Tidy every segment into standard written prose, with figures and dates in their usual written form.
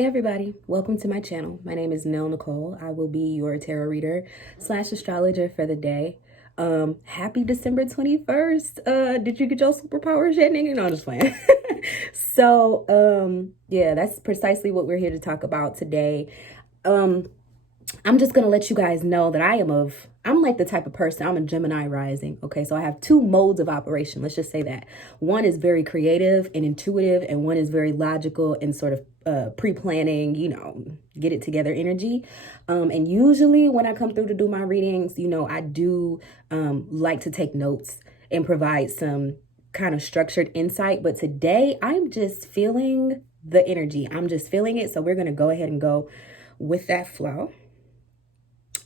Hey everybody, welcome to my channel. My name is Nell Nicole. I will be your tarot reader slash astrologer for the day. Happy December 21st. Did you get your superpowers yet, nigga? No, I'm just playing. Yeah, that's precisely what we're here to talk about today. I'm just going to let you guys know that I'm like the type of person, I'm a Gemini rising. Okay, so I have two modes of operation. Let's just say that. One is very creative and intuitive, and one is very logical and sort of pre-planning, get it together energy. And usually when I come through to do my readings, I do like to take notes and provide some kind of structured insight. But today I'm just feeling the energy. I'm just feeling it. So we're going to go ahead and go with that flow.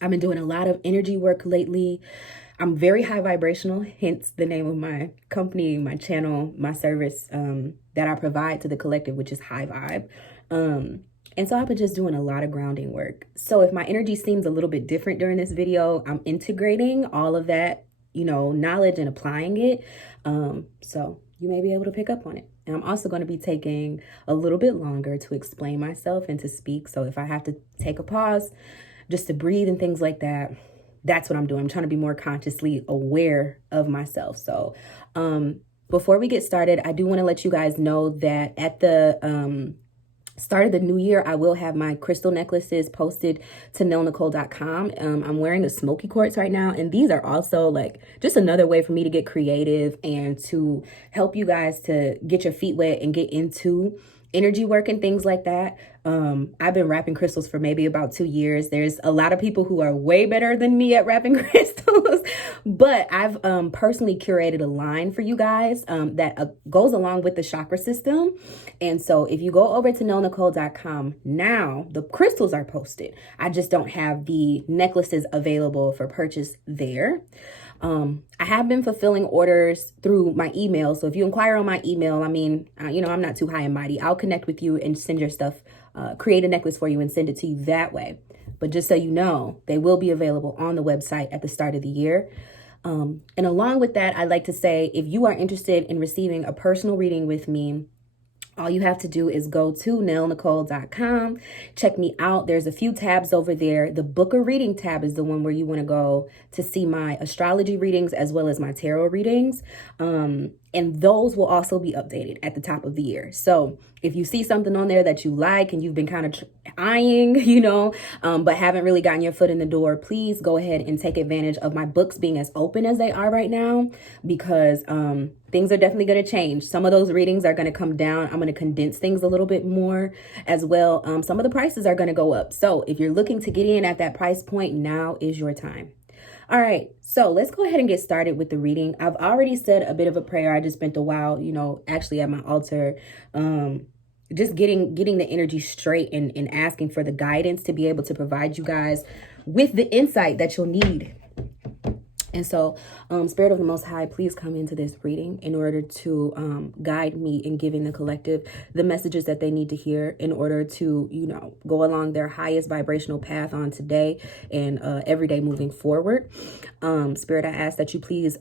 I've been doing a lot of energy work lately. I'm very high vibrational, hence the name of my company, my channel, my service that I provide to the collective, which is High Vibe. And so I've been just doing a lot of grounding work. So if my energy seems a little bit different during this video, I'm integrating all of that, knowledge and applying it. So you may be able to pick up on it. And I'm also going to be taking a little bit longer to explain myself and to speak. So if I have to take a pause, just to breathe and things like that, that's what I'm doing. I'm trying to be more consciously aware of myself. So before we get started, I do want to let you guys know that at the start of the new year, I will have my crystal necklaces posted to nellnicole.com. I'm wearing the smoky quartz right now, and these are also like just another way for me to get creative and to help you guys to get your feet wet and get into energy work and things like that. I've been wrapping crystals for maybe about 2 years. There's a lot of people who are way better than me at wrapping crystals, but I've personally curated a line for you guys that goes along with the chakra system. And so if you go over to nellnicole.com now, the crystals are posted. I just don't have the necklaces available for purchase there. I have been fulfilling orders through my email. So if you inquire on my email, I'm not too high and mighty. I'll connect with you and send your stuff, create a necklace for you and send it to you that way. But just so you know, they will be available on the website at the start of the year. And along with that, I'd like to say, if you are interested in receiving a personal reading with me, all you have to do is go to nellnicole.com, check me out. There's a few tabs over there. The book a reading tab is the one where you want to go to see my astrology readings as well as my tarot readings. And those will also be updated at the top of the year. So if you see something on there that you like and you've been kind of eyeing, but haven't really gotten your foot in the door, please go ahead and take advantage of my books being as open as they are right now, because things are definitely going to change. Some of those readings are going to come down. I'm going to condense things a little bit more as well. Some of the prices are going to go up. So if you're looking to get in at that price point, now is your time. All right, so let's go ahead and get started with the reading. I've already said a bit of a prayer. I just spent a while, actually at my altar, just getting the energy straight and asking for the guidance to be able to provide you guys with the insight that you'll need. And so, Spirit of the Most High, please come into this reading in order to guide me in giving the collective the messages that they need to hear in order to, go along their highest vibrational path on today and every day moving forward. Spirit, I ask that you please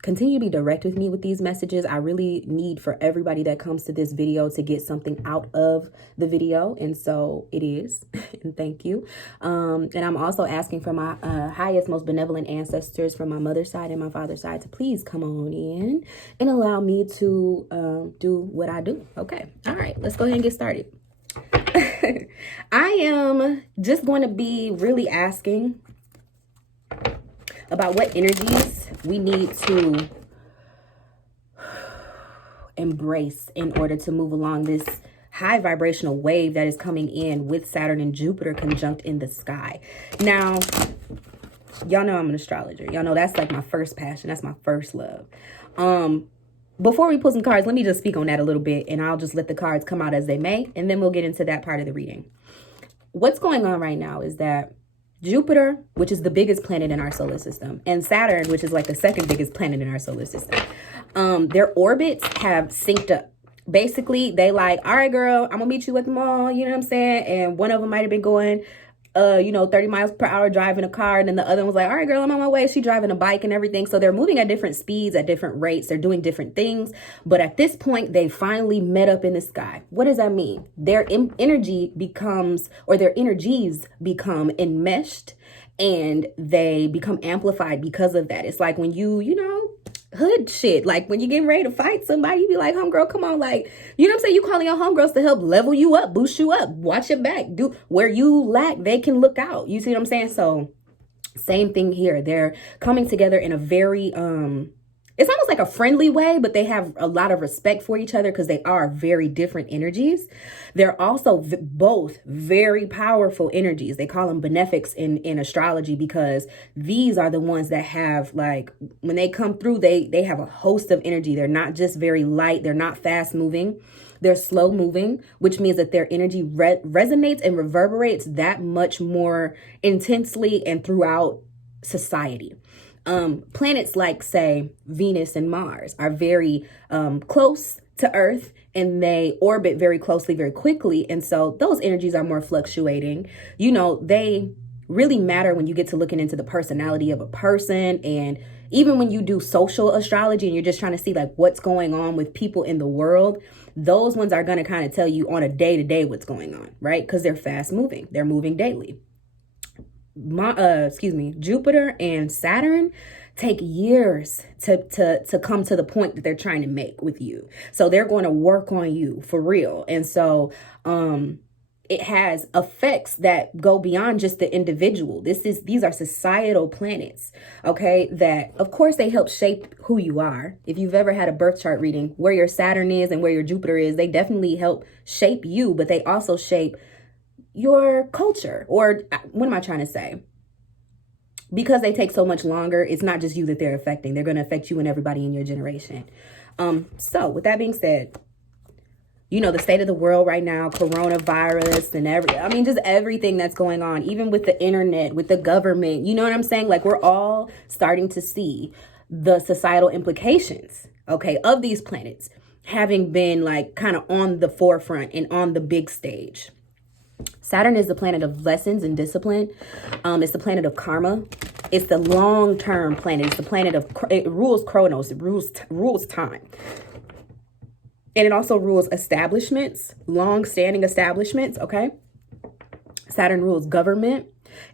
continue to be direct with me with these messages. I really need for everybody that comes to this video to get something out of the video. And so it is. And thank you. And I'm also asking for my highest, most benevolent ancestors from my mother's side and my father's side to please come on in and allow me to do what I do. Okay. All right. Let's go ahead and get started. I am just going to be really asking about what energies we need to embrace in order to move along this high vibrational wave that is coming in with Saturn and Jupiter conjunct in the sky. Now, y'all know I'm an astrologer. Y'all know that's like my first passion. That's my first love. Before we pull some cards, let me just speak on that a little bit, and I'll just let the cards come out as they may, and then we'll get into that part of the reading. What's going on right now is that Jupiter, which is the biggest planet in our solar system, and Saturn, which is like the second biggest planet in our solar system, their orbits have synced up. Basically, they like, all right, girl, I'm gonna meet you at the mall, you know what I'm saying? And one of them might have been going 30 miles per hour driving a car. And then the other one was like, all right, girl, I'm on my way. She driving a bike and everything. So they're moving at different speeds, at different rates. They're doing different things. But at this point, they finally met up in the sky. What does that mean? Their energy becomes, or their energies become enmeshed, and they become amplified because of that. It's like when hood shit, like when you're getting ready to fight somebody, you be like, homegirl, come on, like, you know what I'm saying? You calling your homegirls to help level you up, boost you up, watch your back, do where you lack, they can look out. You see what I'm saying? So same thing here. They're coming together in a very it's almost like a friendly way, but they have a lot of respect for each other because they are very different energies. They're also both very powerful energies. They call them benefics in astrology because these are the ones that have, like, when they come through, they have a host of energy. They're not just very light. They're not fast moving. They're slow moving, which means that their energy resonates and reverberates that much more intensely and throughout society. Planets like, say, Venus and Mars are very close to Earth, and they orbit very closely, very quickly. And so those energies are more fluctuating. They really matter when you get to looking into the personality of a person. And even when you do social astrology and you're just trying to see like what's going on with people in the world, those ones are going to kind of tell you on a day-to-day what's going on, right? Because they're fast moving. They're moving daily. Jupiter and Saturn take years to come to the point that they're trying to make with you. So they're going to work on you for real. And so it has effects that go beyond just the individual. These are societal planets, okay, that of course they help shape who you are. If you've ever had a birth chart reading, where your Saturn is and where your Jupiter is, they definitely help shape you, but they also shape your culture. Or what am I trying to say? Because they take so much longer, it's not just you that they're affecting. They're going to affect you and everybody in your generation. So with that being said, the state of the world right now, coronavirus and just everything that's going on, even with the internet, with the government, you know what I'm saying? Like, we're all starting to see the societal implications, okay, of these planets having been like kind of on the forefront and on the big stage. Saturn is the planet of lessons and discipline. It's the planet of karma. It's the long-term planet. It's the planet of, it rules chronos. It rules time. And it also rules establishments, long-standing establishments, okay? Saturn rules government.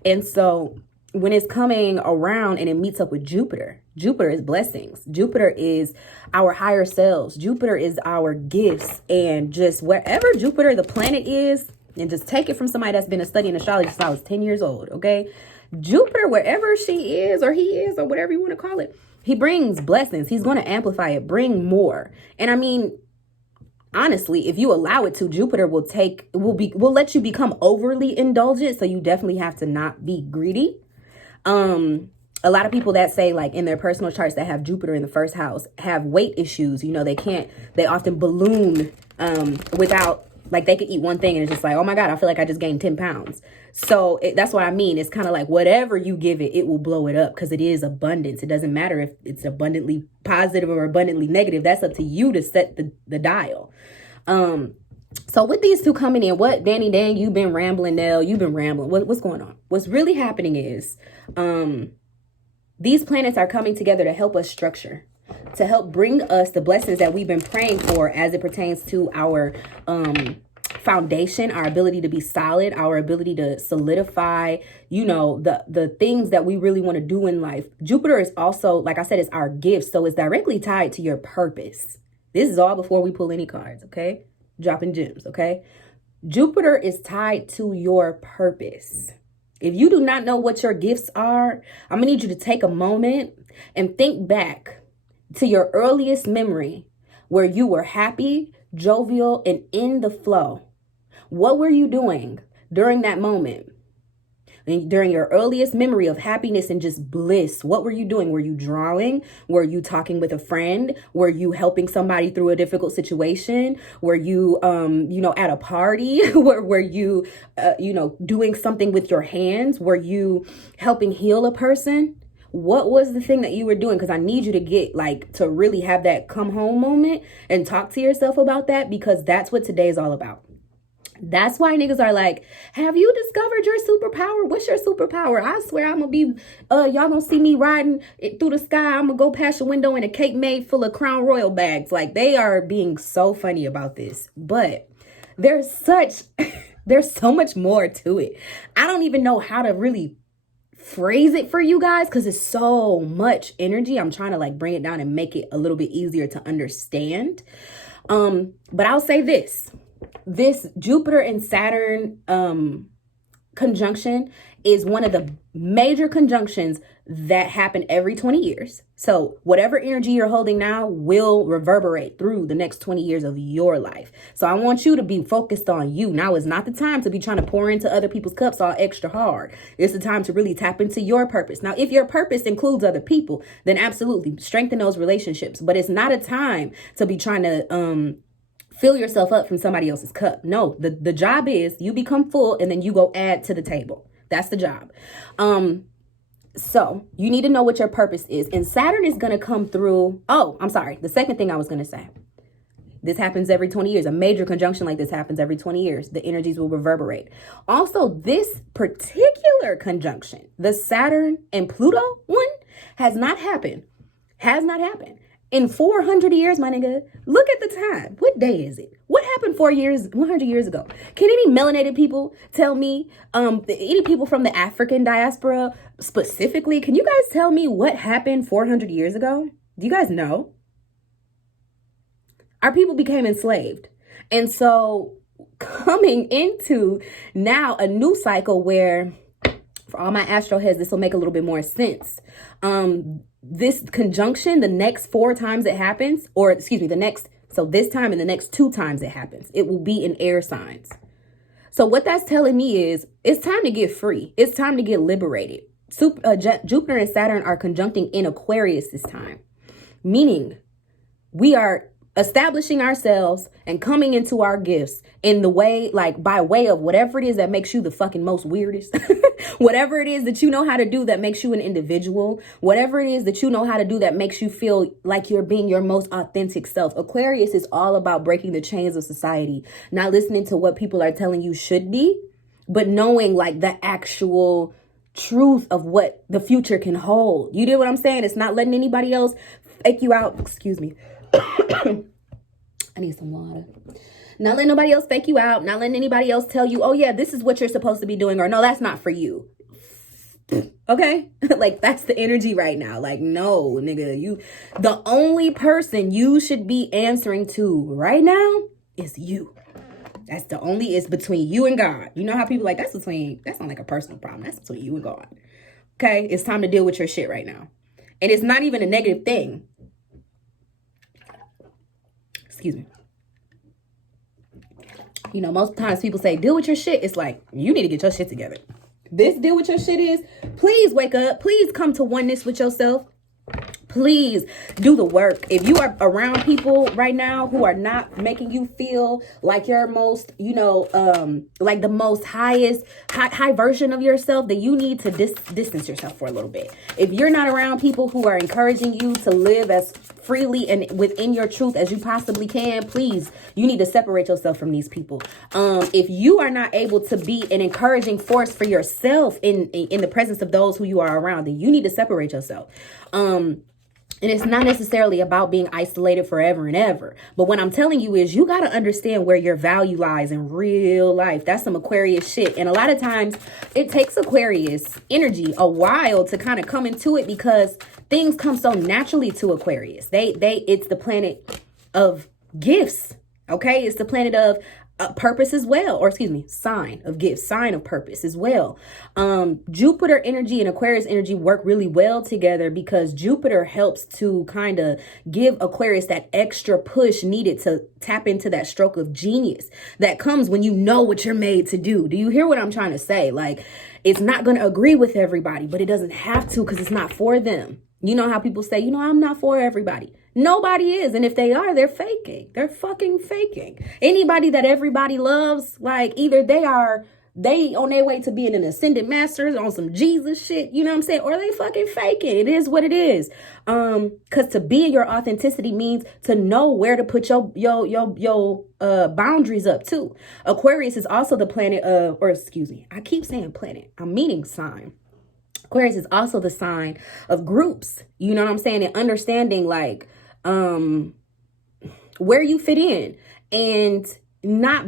And so when it's coming around and it meets up with Jupiter, Jupiter is blessings. Jupiter is our higher selves. Jupiter is our gifts. And just wherever Jupiter, the planet, is, and just take it from somebody that's been studying astrology since I was 10 years old, okay? Jupiter, wherever she is or he is or whatever you want to call it, he brings blessings. He's going to amplify it, bring more. And I mean, honestly, if you allow it to, Jupiter will let you become overly indulgent. So you definitely have to not be greedy. A lot of people that say, like, in their personal charts that have Jupiter in the first house have weight issues. They often balloon without, like, they could eat one thing and it's just like, oh my God, I feel like I just gained 10 pounds. So that's what I mean. It's kind of like whatever you give it, it will blow it up because it is abundance. It doesn't matter if it's abundantly positive or abundantly negative. That's up to you to set the dial. So with these two coming in, what, Danny Dan, you've been rambling, Nell, you've been rambling. What's going on? What's really happening is these planets are coming together to help us structure, to help bring us the blessings that we've been praying for as it pertains to our foundation, our ability to be solid, our ability to solidify, the things that we really want to do in life. Jupiter is also, like I said, is our gift. So it's directly tied to your purpose. This is all before we pull any cards, okay? Dropping gems, okay? Jupiter is tied to your purpose. If you do not know what your gifts are, I'm gonna need you to take a moment and think back to your earliest memory where you were happy, jovial, and in the flow. What were you doing during that moment? And during your earliest memory of happiness and just bliss, what were you doing? Were you drawing? Were you talking with a friend? Were you helping somebody through a difficult situation? Were you, at a party? were you, doing something with your hands? Were you helping heal a person? What was the thing that you were doing? Because I need you to get to really have that come home moment and talk to yourself about that, because that's what today is all about. That's why niggas are like, have you discovered your superpower? What's your superpower? I swear I'm gonna be, y'all gonna see me riding it through the sky. I'm gonna go past your window in a cake made full of Crown Royal bags. Like, they are being so funny about this. But there's there's so much more to it. I don't even know how to really phrase it for you guys because it's so much energy. I'm trying to like bring it down and make it a little bit easier to understand. But I'll say this Jupiter and Saturn conjunction is one of the major conjunctions that happen every 20 years. So whatever energy you're holding now will reverberate through the next 20 years of your life. So I want you to be focused on you. Now is not the time to be trying to pour into other people's cups all extra hard. It's the time to really tap into your purpose. Now, if your purpose includes other people, then absolutely strengthen those relationships. But it's not a time to be trying to fill yourself up from somebody else's cup. No, the job is you become full and then you go add to the table. That's the job. So you need to know what your purpose is. And Saturn is going to come through. Oh, I'm sorry. The second thing I was going to say. This happens every 20 years. A major conjunction like this happens every 20 years. The energies will reverberate. Also, this particular conjunction, the Saturn and Pluto one, has not happened. Has not happened. In 400 years, my nigga, look at the time. What day is it? What happened 100 years ago? Can any melanated people tell me, any people from the African diaspora specifically, can you guys tell me what happened 400 years ago? Do you guys know? Our people became enslaved. And so coming into now a new cycle where, for all my astro heads, this will make a little bit more sense. This conjunction, the next 4 times it happens, or excuse me, so this time and the next 2 times it happens, it will be in air signs. So what that's telling me is it's time to get free. It's time to get liberated. Jupiter and Saturn are conjuncting in Aquarius this time, meaning we are establishing ourselves and coming into our gifts in the way, like by way of whatever it is that makes you the fucking most weirdest, whatever it is that you know how to do that makes you an individual, whatever it is that you know how to do that makes you feel like you're being your most authentic self. Aquarius is all about breaking the chains of society, not listening to what people are telling you should be, but knowing like the actual truth of what the future can hold. You get what I'm saying? It's not letting anybody else fake you out. Excuse me. I need some water. Not letting nobody else fake you out. Not letting anybody else tell you, oh yeah, this is what you're supposed to be doing. Or no, that's not for you. Okay? Like, that's the energy right now. Like, no, nigga, the only person you should be answering to right now is you. That's the only, it's between you and God. You know how people like, that's not like a personal problem. That's between you and God. Okay? It's time to deal with your shit right now. And it's not even a negative thing. Excuse me. You know, most times people say, deal with your shit. It's like, you need to get your shit together. This deal with your shit is, please wake up. Please come to oneness with yourself. Please do the work. If you are around people right now who are not making you feel like your most, like the most high version of yourself, then you need to distance yourself for a little bit. If you're not around people who are encouraging you to live as freely and within your truth as you possibly can, please, you need to separate yourself from these people. If you are not able to be an encouraging force for yourself in the presence of those who you are around, then you need to separate yourself. And it's not necessarily about being isolated forever and ever. But what I'm telling you is you got to understand where your value lies in real life. That's some Aquarius shit. And a lot of times it takes Aquarius energy a while to kind of come into it because things come so naturally to Aquarius. It's the planet of gifts. Okay. It's the planet of purpose as well, or excuse me, sign of gifts, sign of purpose as well. Jupiter energy and Aquarius energy work really well together because Jupiter helps to kind of give Aquarius that extra push needed to tap into that stroke of genius that comes when you know what you're made to do. Do you hear what I'm trying to say? Like, it's not going to agree with everybody, but it doesn't have to because it's not for them. You know how people say, I'm not for everybody. Nobody is. And if they are, they're faking. They're fucking faking. Anybody that everybody loves, like either they are they on their way to being an ascended master on some Jesus shit, you know what I'm saying? Or they fucking faking. It is what it is. Because to be in your authenticity means to know where to put your boundaries up too. Aquarius is also the planet of, or excuse me, I keep saying planet, I'm meaning sign. Aquarius is also the sign of groups, you know what I'm saying? And understanding like where you fit in, and not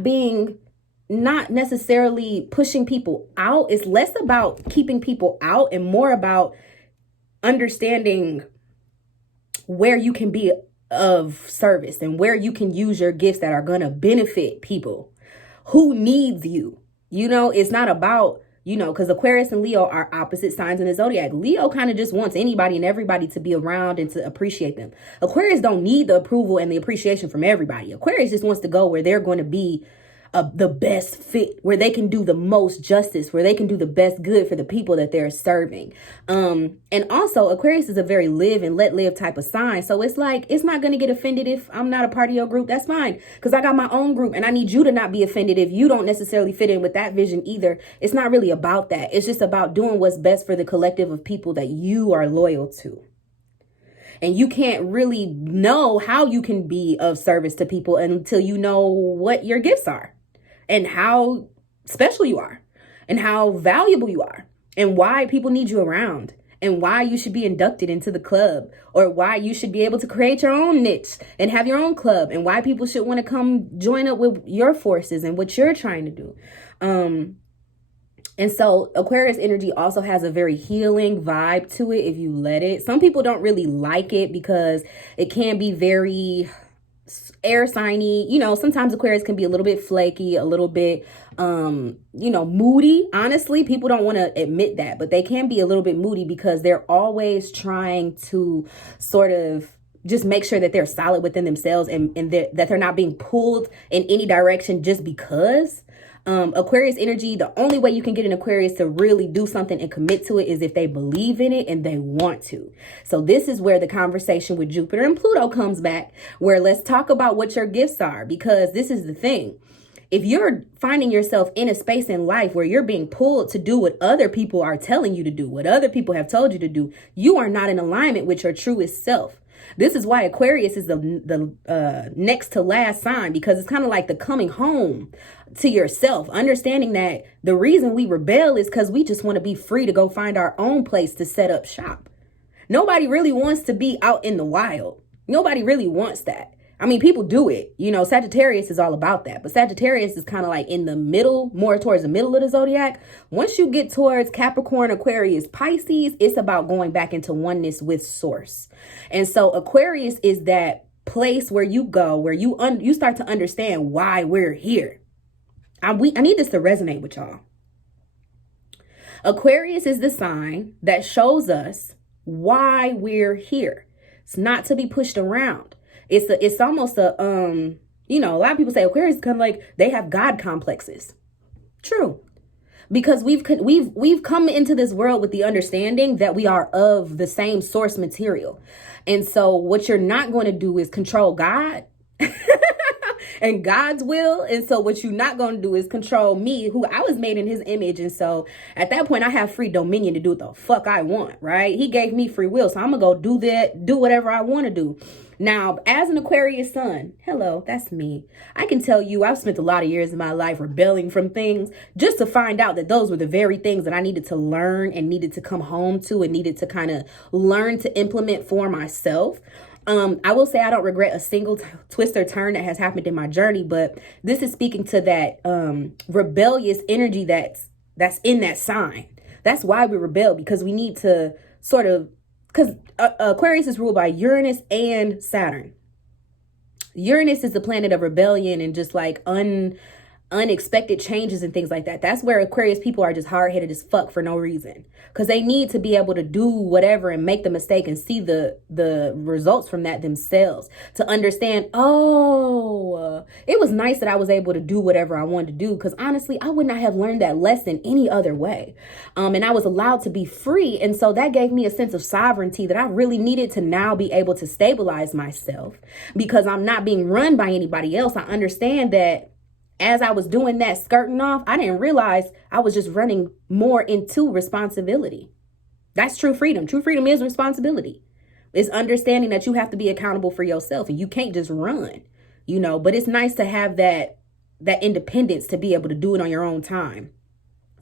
necessarily pushing people out. It's less about keeping people out and more about understanding where you can be of service and where you can use your gifts that are going to benefit people who needs you. You know, it's not about, you know, because Aquarius and Leo are opposite signs in the zodiac. Leo kind of just wants anybody and everybody to be around and to appreciate them. Aquarius don't need the approval and the appreciation from everybody. Aquarius just wants to go where they're going to be the best fit, where they can do the most justice, where they can do the best good for the people that they're serving. And also Aquarius is a very live and let live type of sign. So it's like, it's not going to get offended if I'm not a part of your group. That's fine. Because I got my own group and I need you to not be offended if you don't necessarily fit in with that vision either. It's not really about that. It's just about doing what's best for the collective of people that you are loyal to. And you can't really know how you can be of service to people until you know what your gifts are and how special you are and how valuable you are and why people need you around and why you should be inducted into the club, or why you should be able to create your own niche and have your own club, and why people should want to come join up with your forces and what you're trying to do. And so Aquarius energy also has a very healing vibe to it if you let it. Some people don't really like it because it can be very air signy. You know, sometimes Aquarius can be a little bit flaky, a little bit, you know, moody. Honestly, people don't want to admit that, but they can be a little bit moody because they're always trying to sort of just make sure that they're solid within themselves and that they're not being pulled in any direction just because. Aquarius energy, the only way you can get an Aquarius to really do something and commit to it is if they believe in it and they want to. So this is where the conversation with Jupiter and Pluto comes back, where let's talk about what your gifts are, because this is the thing. If you're finding yourself in a space in life where you're being pulled to do what other people are telling you to do, what other people have told you to do, you are not in alignment with your truest self. This is why Aquarius is the next to last sign, because it's kind of like the coming home to yourself, understanding that the reason we rebel is because we just want to be free to go find our own place to set up shop. Nobody really wants to be out in the wild. Nobody really wants that. I mean, people do it. You know, Sagittarius is all about that. But Sagittarius is kind of like in the middle, more towards the middle of the zodiac. Once you get towards Capricorn, Aquarius, Pisces, it's about going back into oneness with source. And so Aquarius is that place where you go, where you start to understand why we're here. I need this to resonate with y'all. Aquarius is the sign that shows us why we're here. It's not to be pushed around. It's almost a, you know, a lot of people say Aquarius is kind of like they have God complexes. True. Because we've come into this world with the understanding that we are of the same source material. And so what you're not going to do is control God and God's will. And so what you're not going to do is control me, who I was made in his image. And so at that point, I have free dominion to do what the fuck I want, right? He gave me free will. So I'm going to go do whatever I want to do. Now, as an Aquarius sun, hello, that's me. I can tell you I've spent a lot of years of my life rebelling from things just to find out that those were the very things that I needed to learn and needed to come home to and needed to kind of learn to implement for myself. I will say I don't regret a single twist or turn that has happened in my journey, but this is speaking to that rebellious energy that's in that sign. That's why we rebel, because we need to sort of, because Aquarius is ruled by Uranus and Saturn. Uranus is the planet of rebellion and just like unexpected changes and things like that. That's where Aquarius people are just hard-headed as fuck for no reason, because they need to be able to do whatever and make the mistake and see the results from that themselves, to understand, oh, it was nice that I was able to do whatever I wanted to do, because honestly I would not have learned that lesson any other way, and I was allowed to be free. And so that gave me a sense of sovereignty that I really needed to now be able to stabilize myself, because I'm not being run by anybody else. I understand that as I was doing that skirting off, I didn't realize I was just running more into responsibility. That's true freedom. True freedom is responsibility. It's understanding that you have to be accountable for yourself and you can't just run, you know, but it's nice to have that independence to be able to do it on your own time.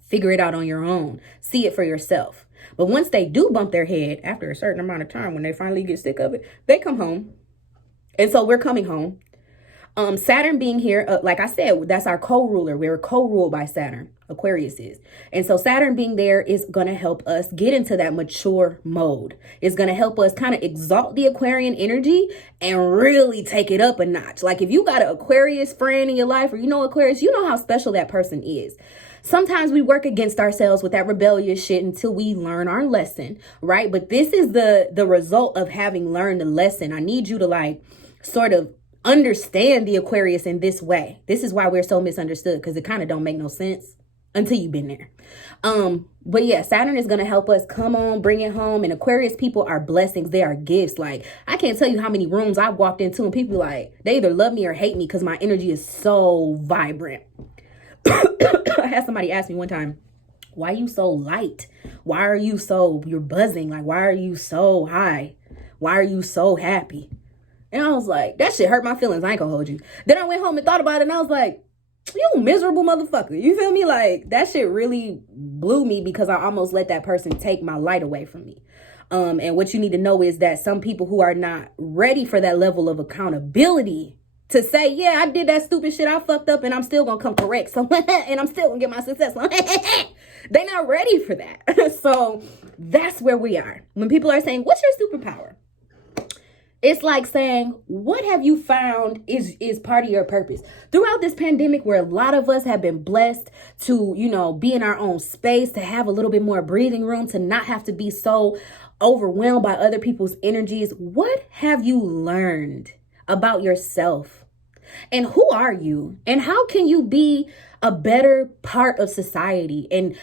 Figure it out on your own. See it for yourself. But once they do bump their head after a certain amount of time, when they finally get sick of it, they come home. And so we're coming home. Saturn being here, like I said, that's our co-ruler. We're co-ruled by Saturn. Aquarius is. And so Saturn being there is going to help us get into that mature mode. It's going to help us kind of exalt the Aquarian energy and really take it up a notch. Like if you got an Aquarius friend in your life, or you know Aquarius, you know how special that person is. Sometimes we work against ourselves with that rebellious shit until we learn our lesson, right? But this is the result of having learned the lesson. I need you to like sort of understand the Aquarius in this way. This is why we're so misunderstood, because it kind of don't make no sense until you've been there. But yeah, Saturn is going to help us come on, bring it home. And Aquarius people are blessings. They are gifts. Like I can't tell you how many rooms I've walked into and people like, they either love me or hate me because my energy is so vibrant. I had somebody ask me one time, why are you so light? Why are you so, you're buzzing? Like, why are you so high? Why are you so happy? And I was like, that shit hurt my feelings. I ain't gonna hold you. Then I went home and thought about it and I was like, you miserable motherfucker. You feel me? Like that shit really blew me because I almost let that person take my light away from me. And what you need to know is that some people who are not ready for that level of accountability to say, yeah, I did that stupid shit, I fucked up and I'm still gonna come correct. So, and I'm still gonna get my success. They're not ready for that. So that's where we are. When people are saying, what's your superpower? It's like saying, what have you found is part of your purpose? Throughout this pandemic, where a lot of us have been blessed to, you know, be in our own space, to have a little bit more breathing room, to not have to be so overwhelmed by other people's energies. What have you learned about yourself? And who are you? And how can you be a better part of society? And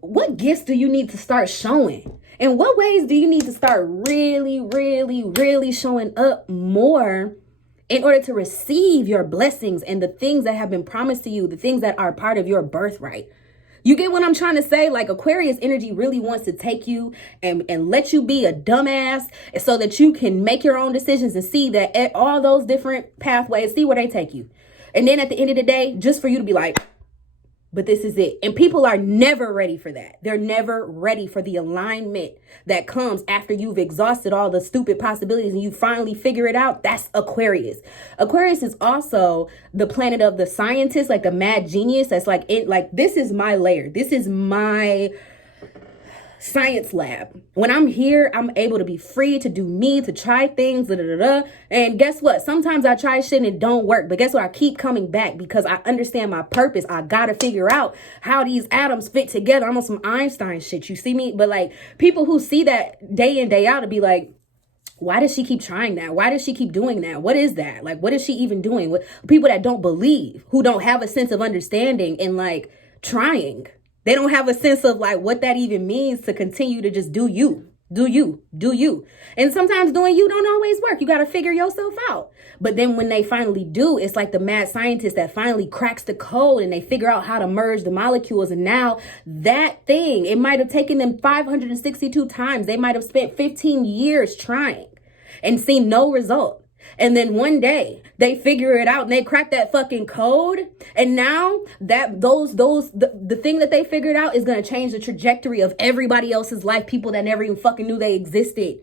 what gifts do you need to start showing? In what ways do you need to start really, really, really showing up more in order to receive your blessings and the things that have been promised to you, the things that are part of your birthright? You get what I'm trying to say? Like Aquarius energy really wants to take you and let you be a dumbass so that you can make your own decisions and see that at all those different pathways, see where they take you. And then at the end of the day, just for you to be like, but this is it. And people are never ready for that. They're never ready for the alignment that comes after you've exhausted all the stupid possibilities and you finally figure it out. That's Aquarius. Aquarius is also the planet of the scientist, like the mad genius. That's like, this is my layer. This is my science lab. When I'm here, I'm able to be free to do me, to try things, And guess what? Sometimes I try shit and it don't work. But guess what? I keep coming back because I understand my purpose. I gotta figure out how these atoms fit together. I'm on some Einstein shit. You see me? But like people who see that day in, day out to be like, why does she keep trying that? Why does she keep doing that? What is that? Like, what is she even doing? With people that don't believe, who don't have a sense of understanding and like trying. They don't have a sense of like what that even means to continue to just do you. And sometimes doing you don't always work. You got to figure yourself out. But then when they finally do, it's like the mad scientist that finally cracks the code and they figure out how to merge the molecules. And now that thing, it might have taken them 562 times. They might have spent 15 years trying and seen no result. And then one day they figure it out and they crack that fucking code. And now that the thing that they figured out is going to change the trajectory of everybody else's life. People that never even fucking knew they existed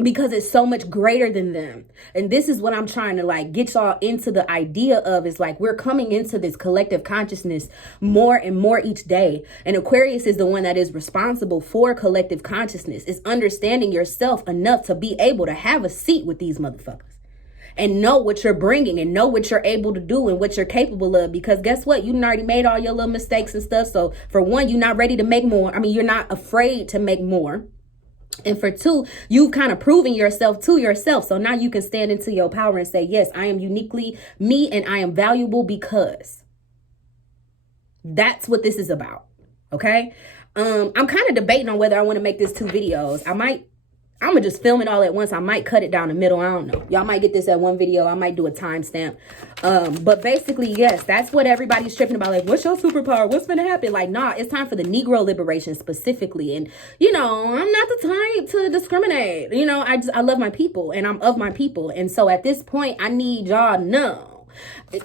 because it's so much greater than them. And this is what I'm trying to like get y'all into the idea of is like, we're coming into this collective consciousness more and more each day. And Aquarius is the one that is responsible for collective consciousness. It's understanding yourself enough to be able to have a seat with these motherfuckers. And know what you're bringing and know what you're able to do and what you're capable of. Because guess what? You already made all your little mistakes and stuff. So for one, you're not ready to make more. I mean, you're not afraid to make more. And for two, you've kind of proven yourself to yourself. So now you can stand into your power and say, yes, I am uniquely me and I am valuable because. That's what this is about. Okay. I'm kind of debating on whether I want to make this 2 videos. I'm gonna just film it all at once. I might cut it down the middle. I don't know. Y'all might get this at one video. I might do a timestamp. But basically, yes, that's what everybody's tripping about. Like, what's your superpower? What's gonna happen? Like, nah, it's time for the Negro liberation specifically. And, you know, I'm not the type to discriminate. You know, I love my people and I'm of my people. And so at this point, I need y'all to know.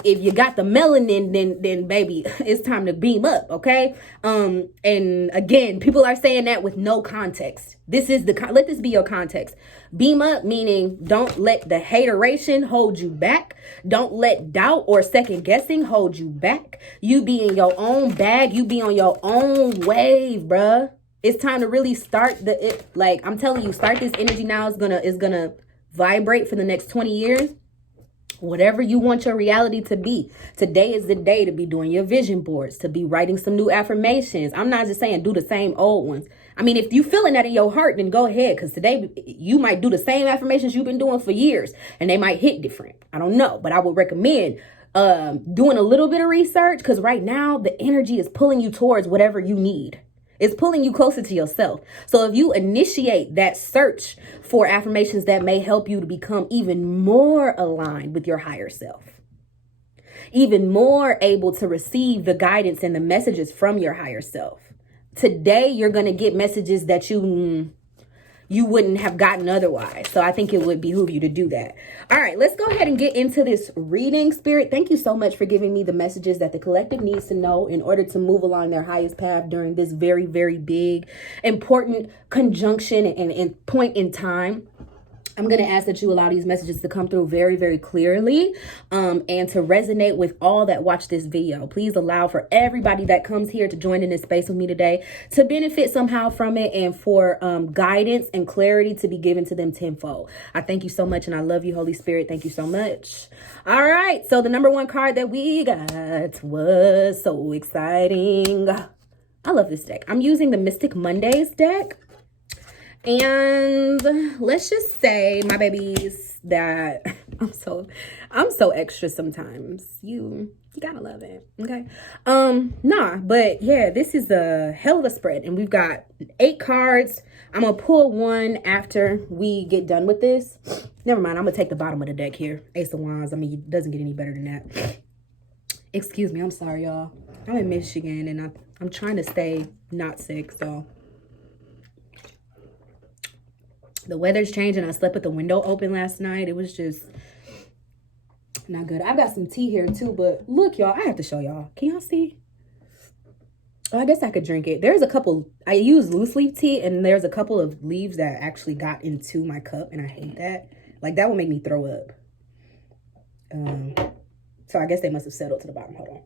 If you got the melanin, then baby, it's time to beam up, okay? And again, people are saying that with no context. This is let this be your context. Beam up meaning don't let the hateration hold you back. Don't let doubt or second guessing hold you back. You be in your own bag. You be on your own wave, bruh. It's time to really start like I'm telling you, start this energy now. Is gonna vibrate for the next 20 years. Whatever you want your reality to be. Today is the day to be doing your vision boards, to be writing some new affirmations. I'm not just saying do the same old ones. I mean, if you feeling that in your heart, then go ahead. Because today you might do the same affirmations you've been doing for years and they might hit different. I don't know, but I would recommend doing a little bit of research because right now the energy is pulling you towards whatever you need. It's pulling you closer to yourself. So if you initiate that search for affirmations that may help you to become even more aligned with your higher self, even more able to receive the guidance and the messages from your higher self. Today, you're going to get messages that you wouldn't have gotten otherwise. So I think it would behoove you to do that. All right, let's go ahead and get into this reading. Spirit, thank you so much for giving me the messages that the collective needs to know in order to move along their highest path during this very, very big, important conjunction and point in time. I'm going to ask that you allow these messages to come through very, very clearly and to resonate with all that watch this video. Please allow for everybody that comes here to join in this space with me today to benefit somehow from it and for guidance and clarity to be given to them tenfold. I thank you so much and I love you, Holy Spirit. Thank you so much. All right. So the number one card that we got was so exciting. I love this deck. I'm using the Mystic Mondays deck. And let's just say, my babies, that I'm so extra sometimes. You gotta love it, okay? But yeah, this is a hell of a spread, and we've got 8 cards. I'm gonna pull one after we get done with this. Never mind, I'm gonna take the bottom of the deck here. Ace of Wands. I mean, it doesn't get any better than that. Excuse me, I'm sorry, y'all. I'm in Michigan, and I'm trying to stay not sick, so. The weather's changing. I slept with the window open last night. It was just not good. I've got some tea here too, but look, y'all, I have to show y'all. Can y'all see? Oh, I guess I could drink it. There's a couple, I use loose leaf tea, and there's a couple of leaves that actually got into my cup, and I hate that. Like, that will make me throw up. So I guess they must have settled to the bottom. Hold on.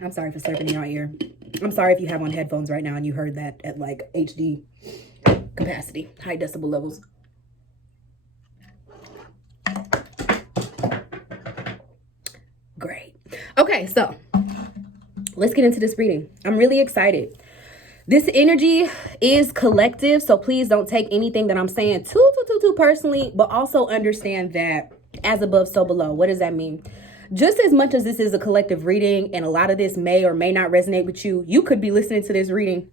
I'm sorry for slurping in your ear. I'm sorry if you have on headphones right now and you heard that at like HD capacity, high decibel levels. Great. Okay, so let's get into this reading. I'm really excited. This energy is collective, so please don't take anything that I'm saying too personally, but also understand that as above, so below. What does that mean? Just as much as this is a collective reading and a lot of this may or may not resonate with you, you could be listening to this reading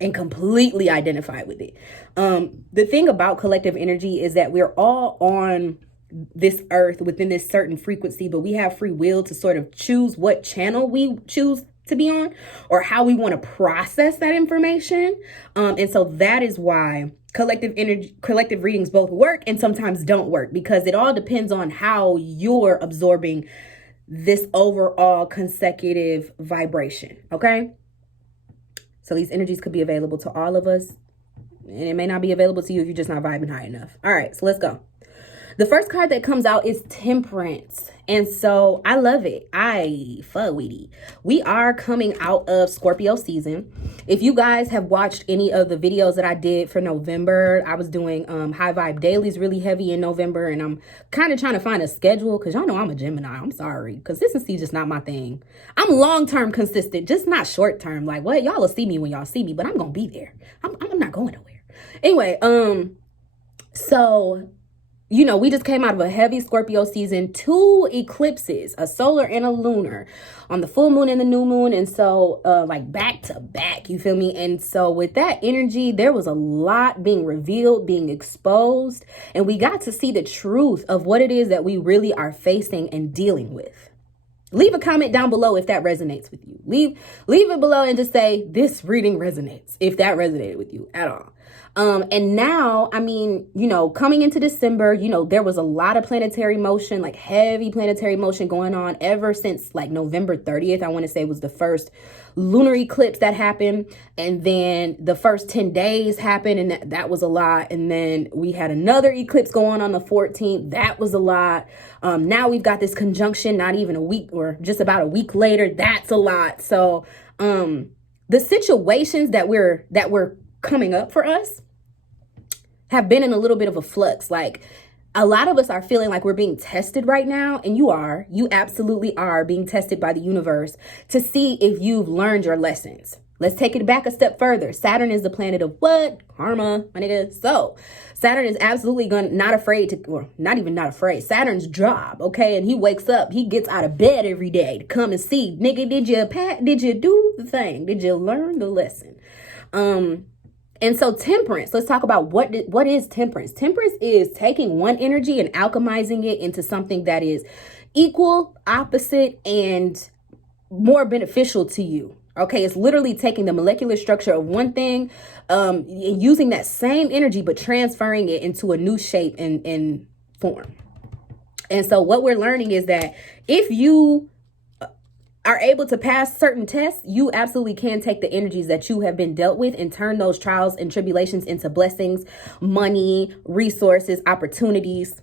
and completely identify with it. The thing about collective energy is that we're all on this earth within this certain frequency, but we have free will to sort of choose what channel we choose to be on or how we want to process that information. And so that is why collective readings both work and sometimes don't work, because it all depends on how you're absorbing this overall consecutive vibration. Okay. So these energies could be available to all of us, and it may not be available to you if you're just not vibing high enough. All right, so let's go. The first card that comes out is Temperance. And so I love it. I fuck with it. We are coming out of Scorpio season. If you guys have watched any of the videos that I did for November, I was doing high vibe dailies really heavy in November. And I'm kind of trying to find a schedule because y'all know I'm a Gemini. I'm sorry. Consistency is just not my thing. I'm long-term consistent, just not short-term. Like, what? Y'all will see me when y'all see me, but I'm going to be there. I'm not going nowhere. Anyway, so you know, we just came out of a heavy Scorpio season, 2 eclipses, a solar and a lunar, on the full moon and the new moon. And so like back to back, you feel me? And so with that energy, there was a lot being revealed, being exposed, and we got to see the truth of what it is that we really are facing and dealing with. Leave a comment down below if that resonates with you. Leave it below and just say, this reading resonates, if that resonated with you at all. And now, I mean, you know, coming into December, you know, there was a lot of planetary motion, like heavy planetary motion going on ever since like November 30th. I want to say was the first lunar eclipse that happened. And then the first 10 days happened, and that was a lot. And then we had another eclipse going on the 14th. That was a lot. Now we've got this conjunction, not even a week or just about a week later. That's a lot. So, the situations that we're coming up for us have been in a little bit of a flux. Like, a lot of us are feeling like we're being tested right now, and you absolutely are being tested by the universe to see if you've learned your lessons. Let's take it back a step further. Saturn is the planet of what? Karma, my nigga. So Saturn is absolutely not even afraid. Saturn's job, okay? And he wakes up, he gets out of bed every day to come and see, nigga, did you do the thing? Did you learn the lesson? And so temperance, let's talk about what is temperance. Temperance is taking one energy and alchemizing it into something that is equal, opposite, and more beneficial to you. Okay, it's literally taking the molecular structure of one thing, using that same energy, but transferring it into a new shape and form. And so what we're learning is that if you are able to pass certain tests, you absolutely can take the energies that you have been dealt with and turn those trials and tribulations into blessings, money, resources, opportunities.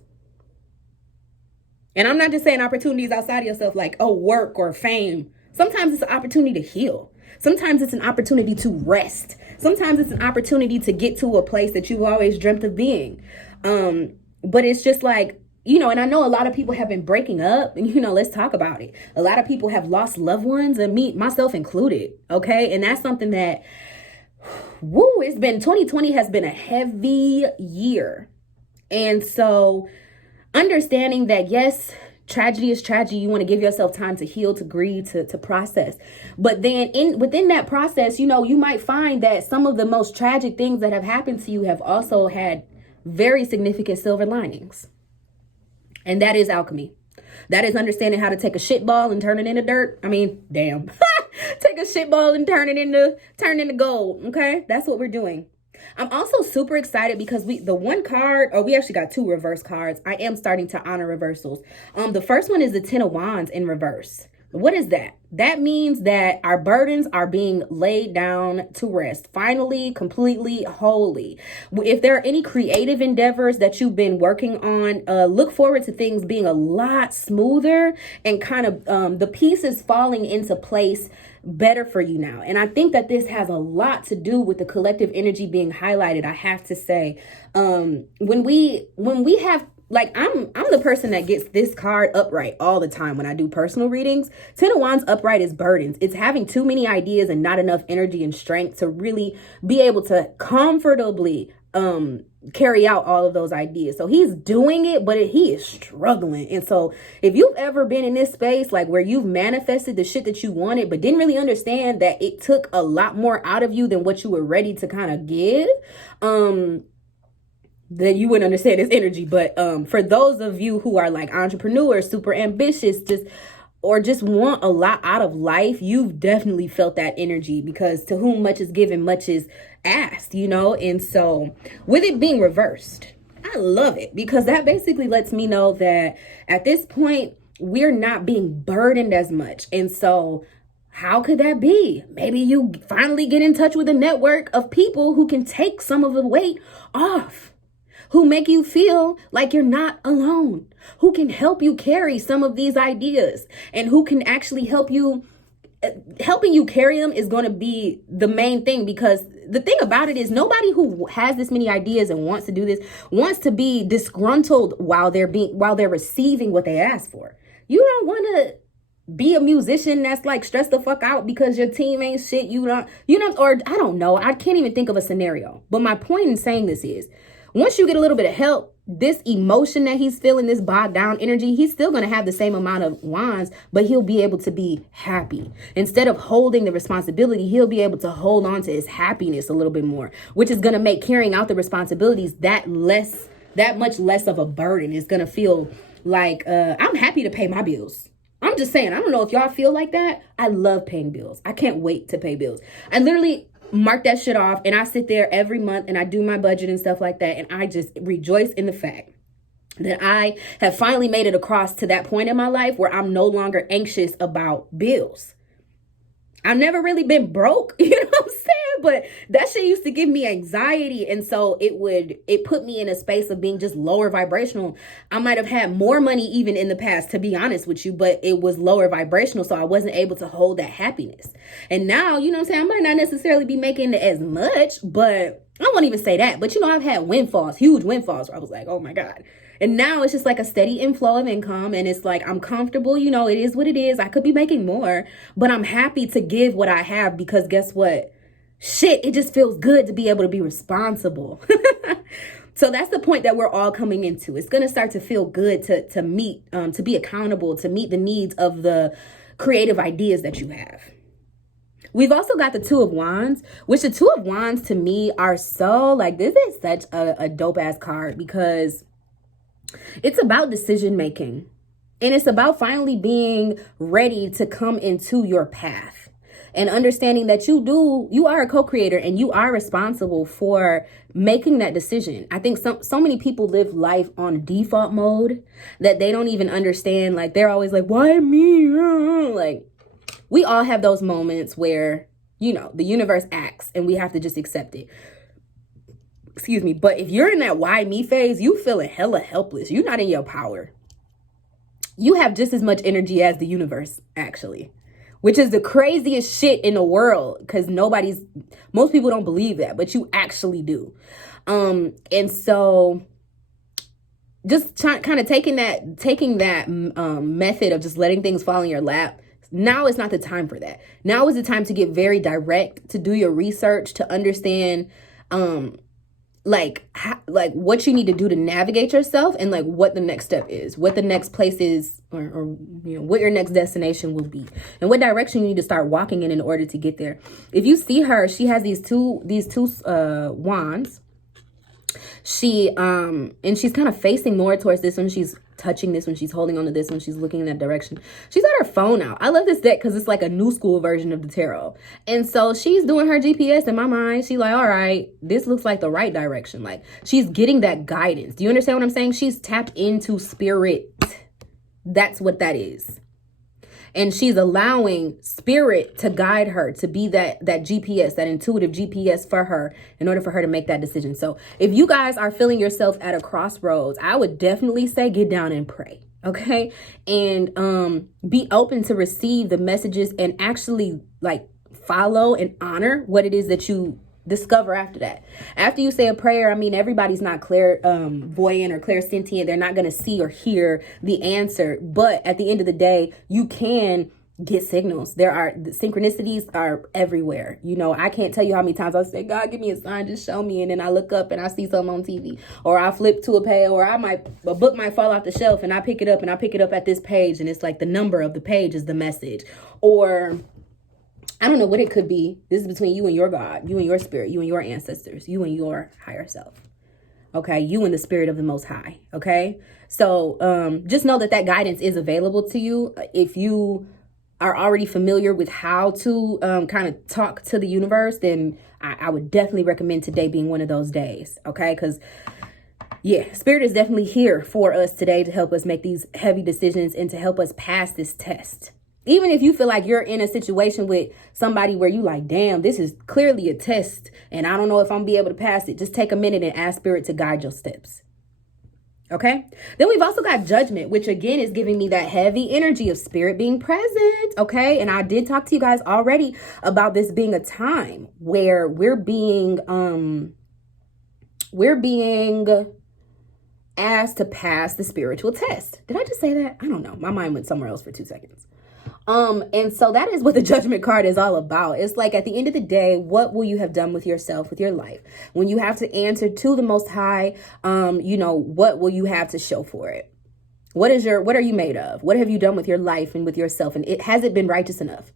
And I'm not just saying opportunities outside of yourself, like, oh, work or fame. Sometimes it's an opportunity to heal. Sometimes it's an opportunity to rest. Sometimes it's an opportunity to get to a place that you've always dreamt of being. But it's just like, you know, and I know a lot of people have been breaking up, and, you know, let's talk about it. A lot of people have lost loved ones, and myself included. Okay. And that's something that, 2020 has been a heavy year. And so understanding that, yes, tragedy is tragedy. You want to give yourself time to heal, to grieve, to process. But then within that process, you know, you might find that some of the most tragic things that have happened to you have also had very significant silver linings. And that is alchemy. That is understanding how to take a shit ball and turn it into dirt. I mean, damn. Take a shit ball and turn it into gold. Okay, that's what we're doing. I'm also super excited because we actually got 2 reverse cards. I am starting to honor reversals. The first one is the 10 of Wands in reverse. What is that? That means that our burdens are being laid down to rest. Finally, completely, wholly. If there are any creative endeavors that you've been working on, look forward to things being a lot smoother and kind of the pieces falling into place better for you now. And I think that this has a lot to do with the collective energy being highlighted. I have to say, when we have, like, I'm the person that gets this card upright all the time when I do personal readings. 10 of Wands upright is burdens. It's having too many ideas and not enough energy and strength to really be able to comfortably carry out all of those ideas. So he's doing it, but he is struggling. And so if you've ever been in this space, like where you've manifested the shit that you wanted, but didn't really understand that it took a lot more out of you than what you were ready to kind of give, then you wouldn't understand this energy. But for those of you who are like entrepreneurs, super ambitious, just want a lot out of life, you've definitely felt that energy, because to whom much is given, much is asked, you know? And so with it being reversed, I love it, because that basically lets me know that at this point, we're not being burdened as much. And so how could that be? Maybe you finally get in touch with a network of people who can take some of the weight off, who make you feel like you're not alone, who can help you carry some of these ideas, and who can actually help you. Helping you carry them is going to be the main thing, because the thing about it is nobody who has this many ideas and wants to do this wants to be disgruntled while they're receiving what they ask for. You don't want to be a musician that's like stressed the fuck out because your team ain't shit. Or I don't know. I can't even think of a scenario. But my point in saying this is, once you get a little bit of help, this emotion that he's feeling, this bogged down energy, he's still going to have the same amount of wands, but he'll be able to be happy. Instead of holding the responsibility, he'll be able to hold on to his happiness a little bit more, which is going to make carrying out the responsibilities that much less of a burden. It's going to feel like, I'm happy to pay my bills. I'm just saying, I don't know if y'all feel like that. I love paying bills. I can't wait to pay bills. I literally mark that shit off, and I sit there every month and I do my budget and stuff like that. And I just rejoice in the fact that I have finally made it across to that point in my life where I'm no longer anxious about bills. I've never really been broke, you know what I'm saying? But that shit used to give me anxiety. And so it put me in a space of being just lower vibrational. I might have had more money even in the past, to be honest with you, but it was lower vibrational. So I wasn't able to hold that happiness. And now, you know what I'm saying? I might not necessarily be making as much, but I won't even say that. But, you know, I've had windfalls, huge windfalls where I was like, oh my God. And now it's just like a steady inflow of income. And it's like, I'm comfortable. You know, it is what it is. I could be making more, but I'm happy to give what I have because guess what? Shit, it just feels good to be able to be responsible. So that's the point that we're all coming into. It's going to start to feel good to meet, to be accountable, to meet the needs of the creative ideas that you have. We've also got the Two of Wands, which the Two of Wands to me are so like, this is such a dope ass card because it's about decision making, and it's about finally being ready to come into your path and understanding that you are a co-creator and you are responsible for making that decision. I think so many people live life on default mode that they don't even understand. Like, they're always like, why me? Like, we all have those moments where, you know, the universe acts and we have to just accept it. Excuse me. But if you're in that why me phase, you feeling hella helpless. You're not in your power. You have just as much energy as the universe, actually, which is the craziest shit in the world because most people don't believe that, but you actually do. And so just kind of taking that method of just letting things fall in your lap. Now is not the time for that. Now is the time to get very direct, to do your research, to understand, like what you need to do to navigate yourself and like what the next step is, what the next place is, or you know, what your next destination will be and what direction you need to start walking in order to get there. If you see her, she has these two wands. And she's kind of facing more towards this one. She's touching this one. She's holding on to this one. She's looking in that direction. She's got her phone out. I love this deck because it's like a new school version of the tarot. And so she's doing her GPS in my mind. She's like, all right, this looks like the right direction. Like, she's getting that guidance. Do you understand what I'm saying? She's tapped into spirit. That's what that is. And she's allowing spirit to guide her, to be that GPS, that intuitive GPS for her in order for her to make that decision. So if you guys are feeling yourself at a crossroads, I would definitely say get down and pray. Okay. And be open to receive the messages and actually like follow and honor what it is that you discover after that. After you say a prayer, I mean, everybody's not clairvoyant or clairsentient. They're not going to see or hear the answer. But at the end of the day, you can get signals. The synchronicities are everywhere. You know, I can't tell you how many times I say, God, give me a sign, just show me. And then I look up and I see something on TV, or I flip to a page, or a book might fall off the shelf and I pick it up at this page. And it's like the number of the page is the message, or I don't know what it could be. This is between you and your God, you and your spirit, you and your ancestors, you and your higher self. Okay. You and the spirit of the Most High. Okay. So just know that guidance is available to you. If you are already familiar with how to kind of talk to the universe, then I would definitely recommend today being one of those days. Okay. Because yeah, spirit is definitely here for us today to help us make these heavy decisions and to help us pass this test. Even if you feel like you're in a situation with somebody where you like, damn, this is clearly a test and I don't know if I'm be able to pass it. Just take a minute and ask spirit to guide your steps. Okay. Then we've also got Judgment, which again is giving me that heavy energy of spirit being present. Okay. And I did talk to you guys already about this being a time where we're being asked to pass the spiritual test. Did I just say that? I don't know. My mind went somewhere else for 2 seconds. And so that is what the judgment card is all about. It's like, at the end of the day, what will you have done with yourself, with your life? When you have to answer to the Most High, what will you have to show for it? What are you made of? What have you done with your life and with yourself? And has it been righteous enough?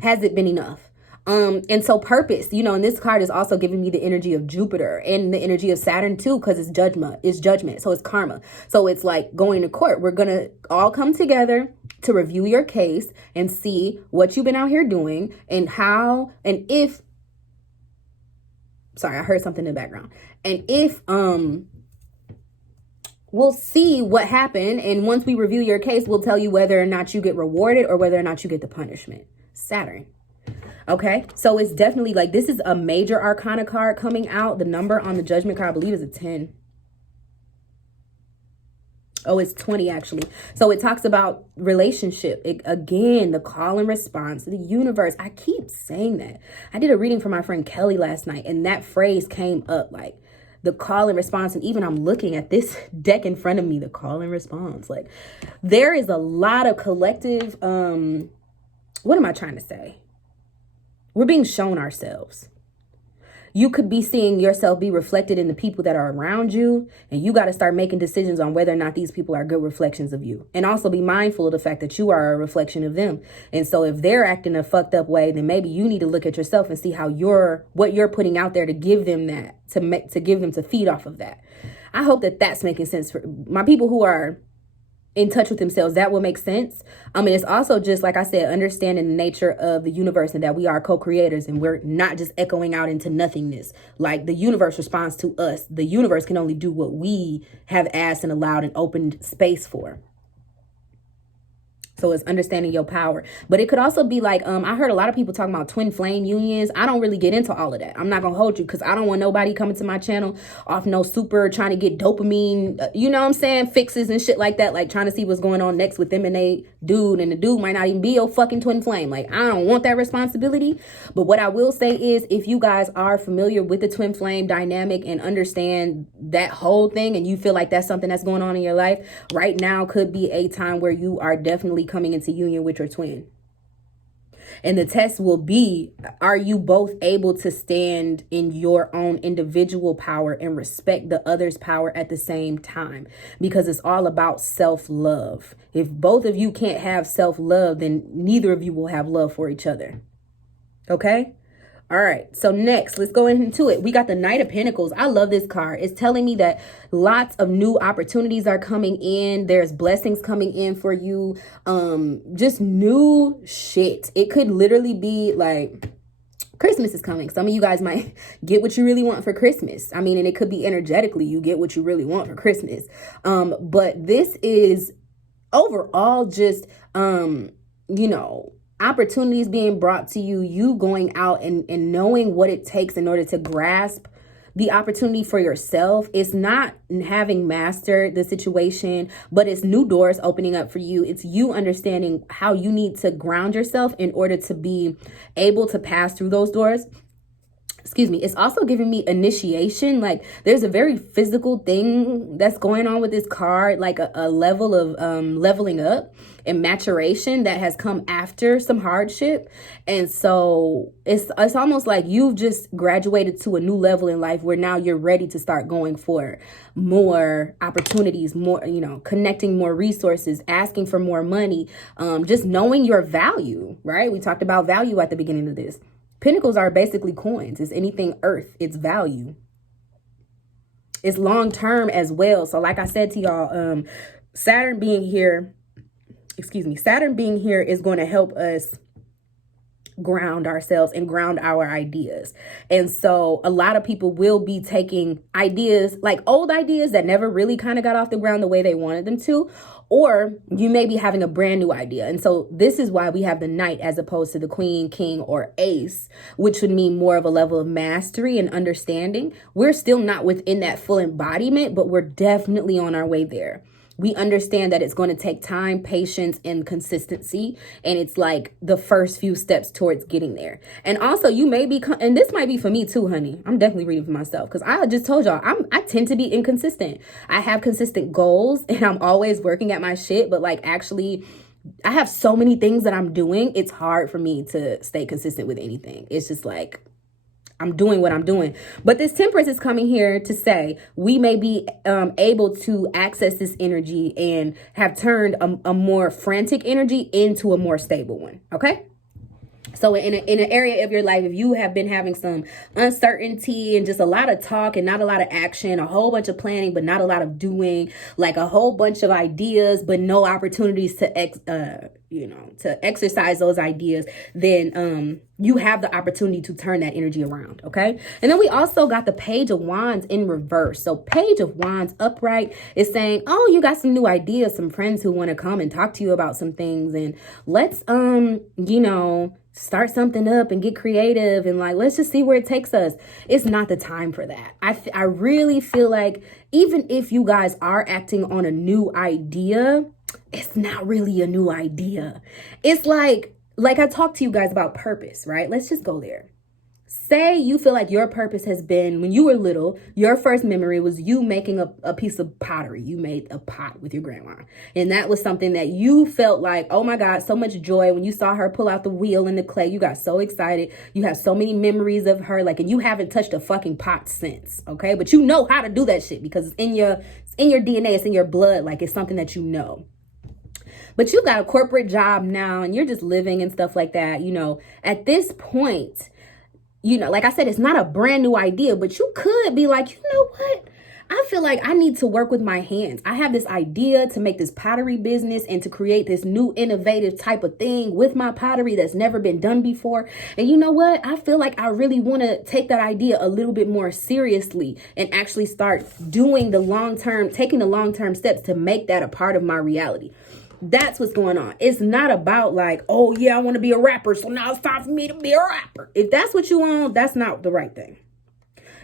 Has it been enough? And so purpose, and this card is also giving me the energy of Jupiter and the energy of Saturn too, because it's judgment. So it's karma. So it's like going to court. We're going to all come together to review your case and see what you've been out here doing and how, and if, sorry, I heard something in the background. And if, we'll see what happened. And once we review your case, we'll tell you whether or not you get rewarded or whether or not you get the punishment. Saturn. Okay, so it's definitely like, this is a major arcana card coming out. The number on the judgment card, I believe, is a 10. Oh, it's 20 actually. So it talks about relationship. Again, the call and response, the universe. I keep saying that. I did a reading for my friend Kelly last night, and that phrase came up, like the call and response. And even I'm looking at this deck in front of me, the call and response. Like, there is a lot of collective, what am I trying to say? We're being shown ourselves. You could be seeing yourself be reflected in the people that are around you, and you got to start making decisions on whether or not these people are good reflections of you. And also be mindful of the fact that you are a reflection of them. And so if they're acting a fucked up way, then maybe you need to look at yourself and see how what you're putting out there to give them that, to give them to feed off of that. I hope that that's making sense for my people who are in touch with themselves. That will make sense. And it's also just, like I said, understanding the nature of the universe and that we are co-creators and we're not just echoing out into nothingness. Like, the universe responds to us. The universe can only do what we have asked and allowed and opened space for. So it's understanding your power. But it could also be like, I heard a lot of people talking about twin flame unions. I don't really get into all of that. I'm not going to hold you, because I don't want nobody coming to my channel off no super trying to get dopamine, you know what I'm saying, fixes and shit like that. Like, trying to see what's going on next with them and they dude. And the dude might not even be your fucking twin flame. Like, I don't want that responsibility. But what I will say is, if you guys are familiar with the twin flame dynamic and understand that whole thing, and you feel like that's something that's going on in your life, right now could be a time where you are definitely coming into union with your twin. And the test will be, are you both able to stand in your own individual power and respect the other's power at the same time? Because it's all about self-love. If both of you can't have self-love, then neither of you will have love for each other. Okay? All right, so next, let's go into it. We got the Knight of Pentacles. I love this card. It's telling me that lots of new opportunities are coming in. There's blessings coming in for you. Just new shit. It could literally be like, Christmas is coming. Some of you guys might get what you really want for Christmas. I mean, and it could be energetically, you get what you really want for Christmas. But this is overall just, opportunities being brought to you, you going out and knowing what it takes in order to grasp the opportunity for yourself. It's not having mastered the situation, but it's new doors opening up for you. It's you understanding how you need to ground yourself in order to be able to pass through those doors. Excuse me. It's also giving me initiation. Like, there's a very physical thing that's going on with this card, like a level of leveling up and maturation that has come after some hardship. And so it's almost like you've just graduated to a new level in life where now you're ready to start going for more opportunities, more, connecting more resources, asking for more money, just knowing your value, right? We talked about value at the beginning of this. Pentacles are basically coins. It's anything earth. It's value. It's long term as well. So like I said to y'all, Saturn being here is going to help us ground ourselves and ground our ideas. And so a lot of people will be taking ideas, like old ideas that never really kind of got off the ground the way they wanted them to, or you may be having a brand new idea. And so this is why we have the Knight as opposed to the Queen, King, or Ace, which would mean more of a level of mastery and understanding. We're still not within that full embodiment, but we're definitely on our way there. We understand that it's going to take time, patience, and consistency. And it's like the first few steps towards getting there. And also you may be, and this might be for me too, honey. I'm definitely reading for myself because I just told y'all I tend to be inconsistent. I have consistent goals and I'm always working at my shit, but like actually I have so many things that I'm doing. It's hard for me to stay consistent with anything. It's just like, I'm doing what I'm doing. But this Temperance is coming here to say we may be able to access this energy and have turned a more frantic energy into a more stable one. Okay. So in an area of your life, if you have been having some uncertainty and just a lot of talk and not a lot of action, a whole bunch of planning, but not a lot of doing, like a whole bunch of ideas, but no opportunities to exercise those ideas, then you have the opportunity to turn that energy around. Okay. And then we also got the Page of Wands in reverse. So Page of Wands upright is saying, oh, you got some new ideas, some friends who want to come and talk to you about some things, and let's start something up and get creative and like, let's just see where it takes us. It's not the time for that. I really feel like even if you guys are acting on a new idea, it's not really a new idea. It's like I talked to you guys about purpose, right? Let's just go there. Say you feel like your purpose has been, when you were little, your first memory was you making a piece of pottery. You made a pot with your grandma. And that was something that you felt like, oh my God, so much joy. When you saw her pull out the wheel in the clay, you got so excited. You have so many memories of her, like, and you haven't touched a fucking pot since. Okay. But you know how to do that shit because it's in your DNA. It's in your blood. Like, it's something that you know. But you got a corporate job now and you're just living and stuff like that. At this point, like I said, it's not a brand new idea, but you could be like, you know what? I feel like I need to work with my hands. I have this idea to make this pottery business and to create this new innovative type of thing with my pottery that's never been done before. And you know what? I feel like I really want to take that idea a little bit more seriously and actually start doing taking the long-term steps to make that a part of my reality. That's what's going on. It's not about like, oh yeah, I want to be a rapper, so now it's time for me to be a rapper. If that's what you want, that's not the right thing.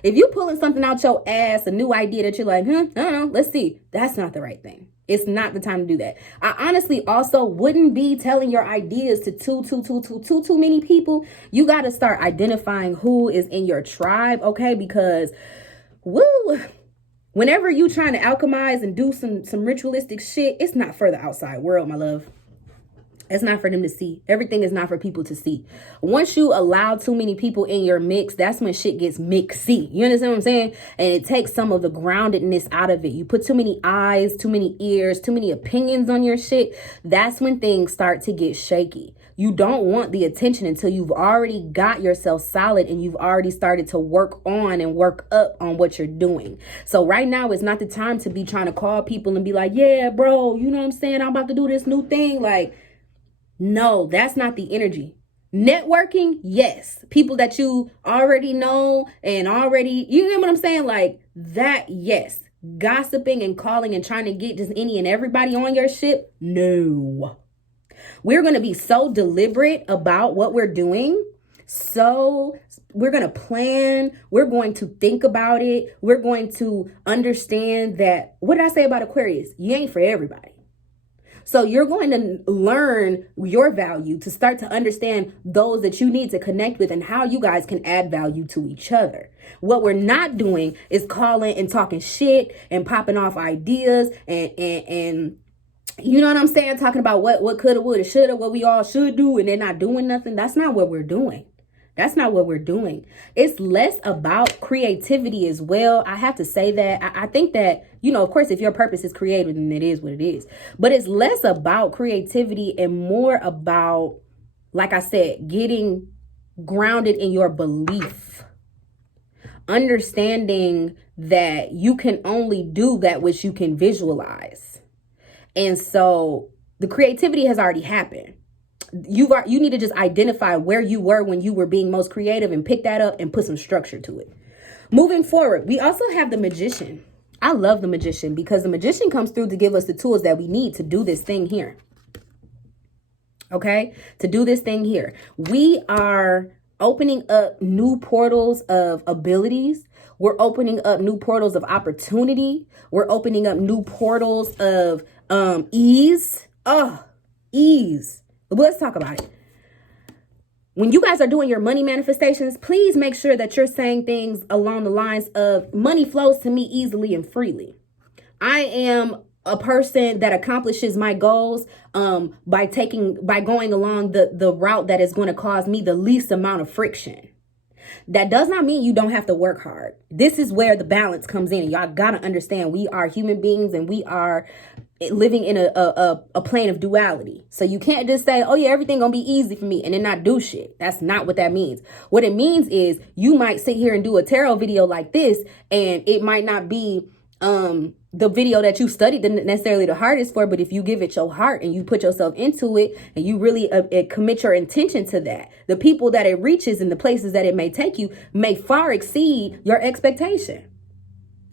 If you pulling something out your ass, a new idea that you're like, I don't know, let's see. That's not the right thing. It's not the time to do that. I honestly also wouldn't be telling your ideas to too many people. You got to start identifying who is in your tribe, okay? Because, whenever you trying to alchemize and do some ritualistic shit, it's not for the outside world, my love. It's not for them to see. Everything is not for people to see. Once you allow too many people in your mix, that's when shit gets mixy. You understand what I'm saying? And it takes some of the groundedness out of it. You put too many eyes, too many ears, too many opinions on your shit. That's when things start to get shaky. You don't want the attention until you've already got yourself solid and you've already started to work on and work up on what you're doing. So right now is not the time to be trying to call people and be like, yeah, bro, you know what I'm saying? I'm about to do this new thing. Like, no, that's not the energy. Networking, yes. People that you already know and already, you know what I'm saying? Like that, yes. Gossiping and calling and trying to get just any and everybody on your ship, no. We're going to be so deliberate about what we're doing. So we're going to plan. We're going to think about it. We're going to understand that, what did I say about Aquarius? You ain't for everybody. So you're going to learn your value to start to understand those that you need to connect with and how you guys can add value to each other. What we're not doing is calling and talking shit and popping off ideas and you know what I'm saying? Talking about what coulda, woulda, shoulda, what we all should do, and they're not doing nothing. That's not what we're doing. That's not what we're doing. It's less about creativity as well. I have to say that. I think that, of course, if your purpose is creative, then it is what it is. But it's less about creativity and more about, like I said, getting grounded in your belief. Understanding that you can only do that which you can visualize. And so the creativity has already happened. You need to just identify where you were when you were being most creative and pick that up and put some structure to it. Moving forward, we also have the Magician. I love the Magician because the Magician comes through to give us the tools that we need to do this thing here. Okay? To do this thing here. We are opening up new portals of abilities. We're opening up new portals of opportunity. We're opening up new portals of ease. Ease. Let's talk about it. When you guys are doing your money manifestations, please make sure that you're saying things along the lines of money flows to me easily and freely. I am a person that accomplishes my goals by going along the route that is going to cause me the least amount of friction. That does not mean you don't have to work hard. This is where the balance comes in. Y'all got to understand we are human beings and we are living in a plane of duality. So you can't just say, oh yeah, everything gonna be easy for me and then not do shit. That's not what that means. What it means is you might sit here and do a tarot video like this and it might not be the video that you studied necessarily the hardest for, but if you give it your heart and you put yourself into it and you really commit your intention to that, the people that it reaches and the places that it may take you may far exceed your expectation.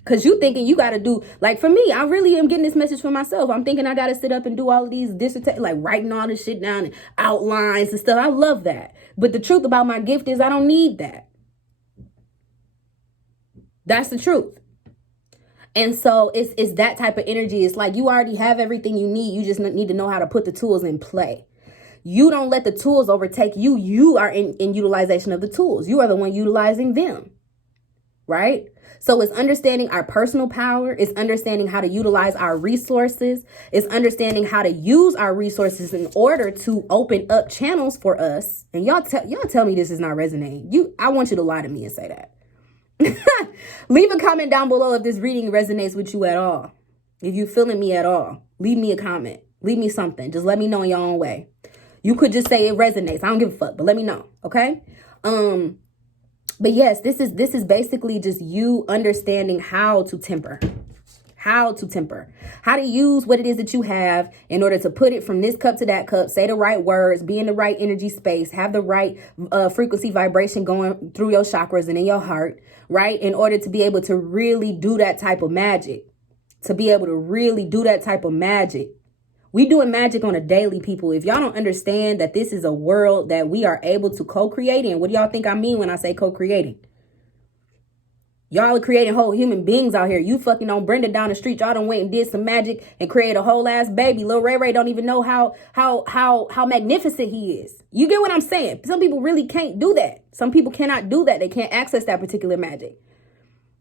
Cause you thinking you got to do, like for me, I really am getting this message for myself. I'm thinking I got to sit up and do all of these like writing all this shit down and outlines and stuff. I love that. But the truth about my gift is I don't need that. That's the truth. And so it's that type of energy. It's like you already have everything you need. You just need to know how to put the tools in play. You don't let the tools overtake you. You are in utilization of the tools. You are the one utilizing them. Right? So it's understanding our personal power. It's understanding how to utilize our resources. It's understanding how to use our resources in order to open up channels for us. And y'all tell me this is not resonating. I want you to lie to me and say that. Leave a comment down below if this reading resonates with you at all. If you're feeling me at all, leave me a comment. Leave me something. Just let me know in your own way. You could just say it resonates. I don't give a fuck, but let me know. Okay. But yes, this is basically just you understanding how to temper, how to use what it is that you have in order to put it from this cup to that cup, say the right words, be in the right energy space, have the right frequency vibration going through your chakras and in your heart, right? In order to be able to really do that type of magic, We doing magic on a daily, people. If y'all don't understand that this is a world that we are able to co-create in, what do y'all think I mean when I say co-creating? Y'all are creating whole human beings out here. You fucking on Brenda down the street. Y'all done went and did some magic and created a whole ass baby. Lil Ray Ray don't even know how magnificent he is. You get what I'm saying? Some people really can't do that. Some people cannot do that. They can't access that particular magic.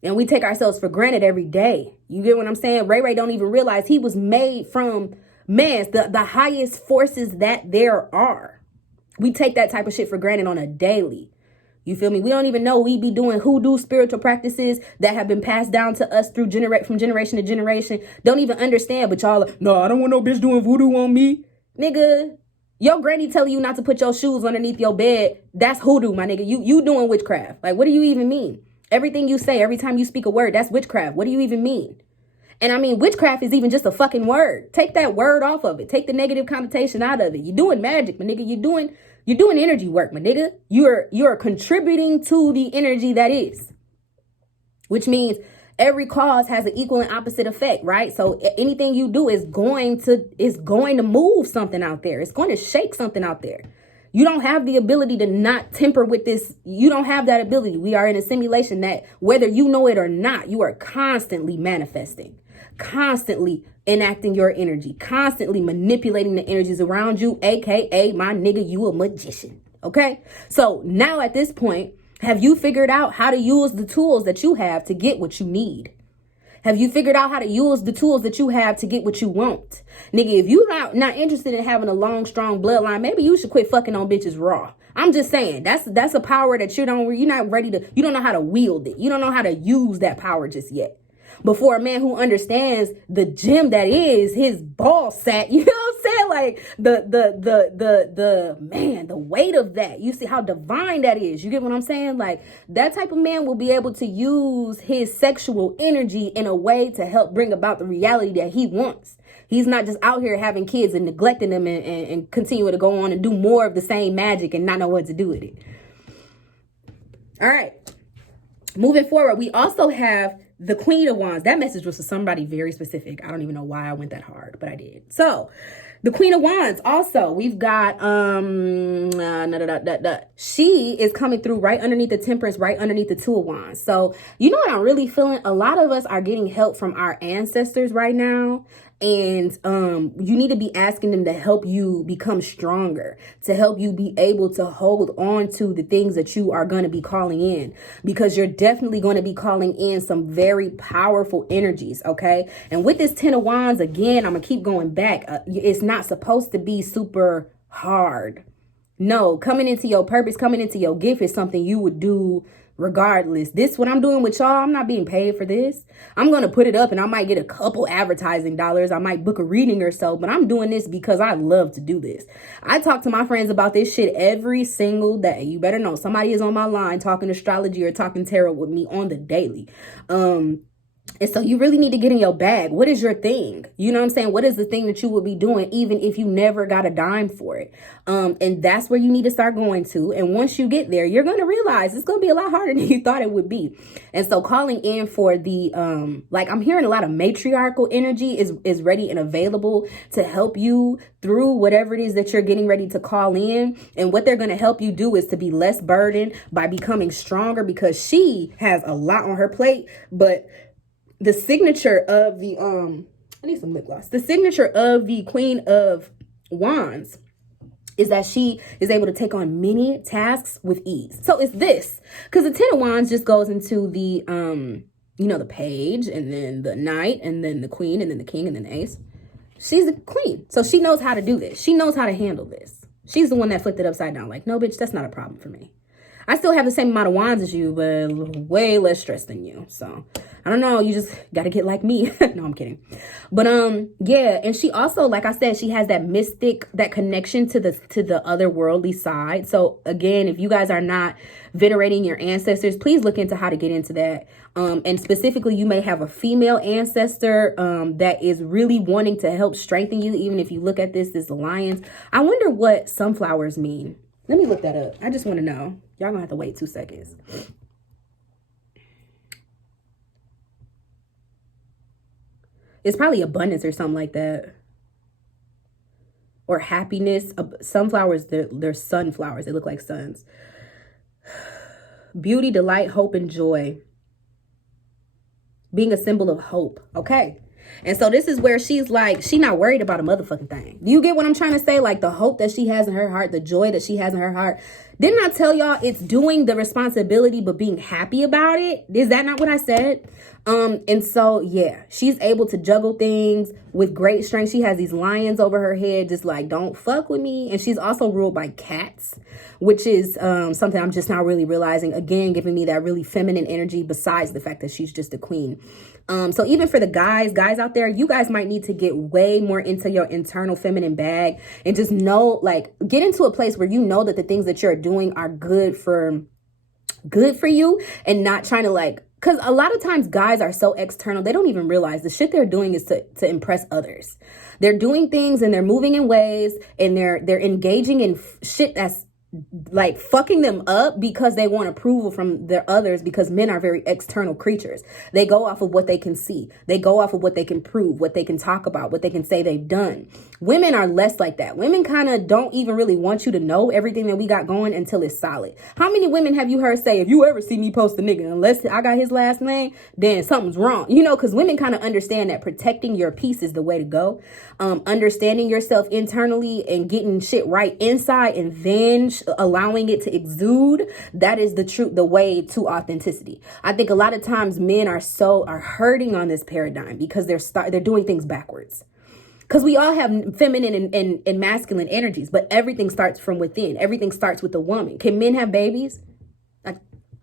And we take ourselves for granted every day. You get what I'm saying? Ray Ray don't even realize he was made from the highest forces that there are. We take that type of shit for granted on a daily. You feel me? We don't even know we be doing hoodoo spiritual practices that have been passed down to us through from generation to generation. Don't even understand, but y'all, no, I don't want no bitch doing voodoo on me. Nigga, your granny telling you not to put your shoes underneath your bed. That's hoodoo, my nigga. You doing witchcraft. Like, what do you even mean? Everything you say, every time you speak a word, that's witchcraft. What do you even mean? And I mean, witchcraft is even just a fucking word. Take that word off of it. Take the negative connotation out of it. You're doing magic, my nigga. You're doing energy work, my nigga. You're contributing to the energy that is. Which means every cause has an equal and opposite effect, right? So anything you do is going to move something out there. It's going to shake something out there. You don't have the ability to not temper with this. You don't have that ability. We are in a simulation that whether you know it or not, you are constantly manifesting, constantly enacting your energy, constantly manipulating the energies around you, aka my nigga, you a magician. Okay? So now at this point, have you figured out how to use the tools that you have to get what you need? Have you figured out how to use the tools that you have to get what you want? Nigga, if you're not interested in having a long, strong bloodline, maybe you should quit fucking on bitches raw. I'm just saying, that's a power that you're not ready to, you don't know how to wield it. You don't know how to use that power just yet. But for a man who understands the gem that is his ball sack, you know what I'm saying? Like the weight of that. You see how divine that is. You get what I'm saying? Like that type of man will be able to use his sexual energy in a way to help bring about the reality that he wants. He's not just out here having kids and neglecting them and continuing to go on and do more of the same magic and not know what to do with it. All right. Moving forward, we also have the Queen of Wands. That message was for somebody very specific. I don't even know why I went that hard, but I did. So the Queen of Wands also, we've got, she is coming through right underneath the Temperance, right underneath the Two of Wands. So you know what I'm really feeling? A lot of us are getting help from our ancestors right now. And you need to be asking them to help you become stronger, to help you be able to hold on to the things that you are going to be calling in, because you're definitely going to be calling in some very powerful energies. Okay. And with this 10 of Wands, again, I'm gonna keep going back. It's not supposed to be super hard. No, coming into your purpose, coming into your gift is something you would do regardless. This, what I'm doing with y'all, I'm not being paid for this. I'm going to put it up and I might get a couple advertising dollars. I might book a reading or so, but I'm doing this because I love to do this. I talk to my friends about this shit every single day. You better know somebody is on my line talking astrology or talking tarot with me on the daily. And so you really need to get in your bag. What is your thing? You know what I'm saying? What is the thing that you would be doing even if you never got a dime for it? And that's where you need to start going to. And once you get there, you're going to realize it's going to be a lot harder than you thought it would be. And so calling in for the, like I'm hearing a lot of matriarchal energy is ready and available to help you through whatever it is that you're getting ready to call in. And what they're going to help you do is to be less burdened by becoming stronger, because she has a lot on her plate. But the signature of the, I need some lip gloss. The signature of the Queen of Wands is that she is able to take on many tasks with ease. So it's this, because the 10 of Wands just goes into the, you know, the page, and then the knight, and then the queen, and then the king, and then the ace. She's the queen. So she knows how to do this. She knows how to handle this. She's the one that flipped it upside down. Like, no, bitch, that's not a problem for me. I still have the same amount of wands as you, but way less stress than you. So I don't know. You just got to get like me. No, I'm kidding. But yeah. And she also, like I said, she has that mystic, that connection to the otherworldly side. So again, if you guys are not venerating your ancestors, please look into how to get into that. And specifically, you may have a female ancestor that is really wanting to help strengthen you. Even if you look at this alliance, I wonder what sunflowers mean. Let me look that up. I just want to know. Y'all gonna have to wait 2 seconds. It's probably abundance or something like that. Or happiness. Sunflowers, they're sunflowers. They look like suns. Beauty, delight, hope, and joy. Being a symbol of hope. Okay. And so this is where she's like, she not worried about a motherfucking thing. Do you get what I'm trying to say? Like the hope that she has in her heart, the joy that she has in her heart. Didn't I tell y'all it's doing the responsibility, but being happy about it? Is that not what I said? And so, yeah, she's able to juggle things with great strength. She has these lions over her head, just like, don't fuck with me. And she's also ruled by cats, which is something I'm just now really realizing, again, giving me that really feminine energy, besides the fact that she's just a queen. So even for the guys out there, you guys might need to get way more into your internal feminine bag and just know, like, get into a place where you know that the things that you're doing are good for you, and not trying to, like, because a lot of times guys are so external, they don't even realize the shit they're doing is to impress others. They're doing things and they're moving in ways, and they're engaging in shit that's like fucking them up because they want approval from their others, because men are very external creatures. They go off of what they can see. They go off of what they can prove, what they can talk about, what they can say they've done. Women are less like that. Women kind of don't even really want you to know everything that we got going until it's solid. How many women have you heard say, if you ever see me post a nigga, unless I got his last name, then something's wrong? You know, because women kind of understand that protecting your peace is the way to go. Understanding yourself internally and getting shit right inside, and then allowing it to exude, that is the way to authenticity. I think a lot of times men are hurting on this paradigm because they're doing things backwards. Because we all have feminine and masculine energies, but everything starts from within. Everything starts with the woman. Can men have babies? I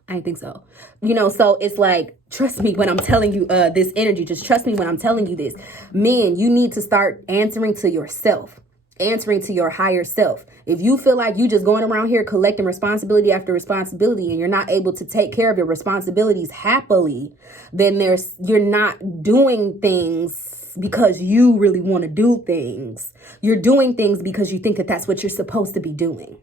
don't think so. You know, so it's like, trust me when I'm telling you this energy. Just trust me when I'm telling you this. Men, you need to start answering to yourself. Answering to your higher self. If you feel like you just going around here collecting responsibility after responsibility, and you're not able to take care of your responsibilities happily, then you're not doing things because you really want to do things. You're doing things because you think that that's what you're supposed to be doing.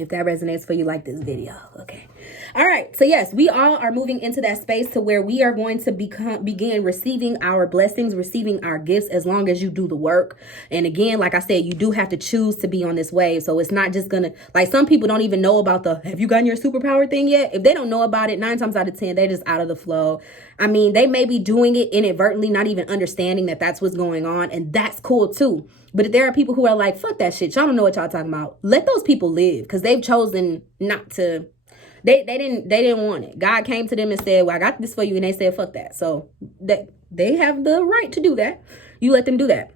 If that resonates for you, like this video. Okay. All right. So yes, we all are moving into that space to where we are going to begin receiving our blessings, receiving our gifts, as long as you do the work. And again, like I said, you do have to choose to be on this wave. So it's not just gonna, like, some people don't even know about the, have you gotten your superpower thing yet? If they don't know about it, 9 times out of 10, they're just out of the flow. I mean, they may be doing it inadvertently, not even understanding that that's what's going on. And that's cool too. But if there are people who are like, fuck that shit, y'all don't know what y'all talking about, let those people live, because they've chosen not to. They didn't want it. God came to them and said, well, I got this for you. And they said, fuck that. So they have the right to do that. You let them do that.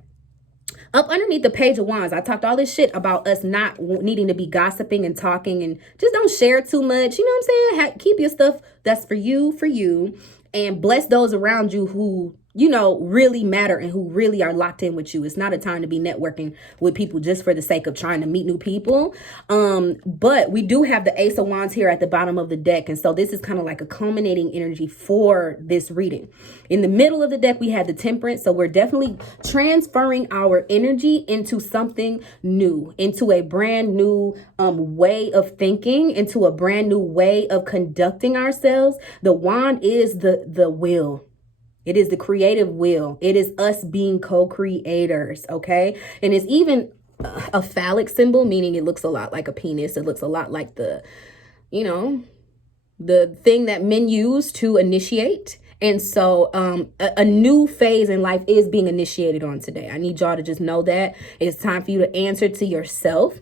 Up underneath the Page of Wands, I talked all this shit about us not needing to be gossiping and talking, and just don't share too much. You know what I'm saying? Keep your stuff that's for you, and bless those around you who, you know, really matter and who really are locked in with you. It's not a time to be networking with people just for the sake of trying to meet new people. But we do have the Ace of Wands here at the bottom of the deck. And so this is kind of like a culminating energy for this reading. In the middle of the deck, we have the Temperance. So we're definitely transferring our energy into something new, into a brand new way of thinking, into a brand new way of conducting ourselves. The wand is the will. It is the creative will. It is us being co-creators, okay? And it's even a phallic symbol, meaning it looks a lot like a penis. It looks a lot like the, you know, the thing that men use to initiate. And so a new phase in life is being initiated on today. I need y'all to just know that it's time for you to answer to yourself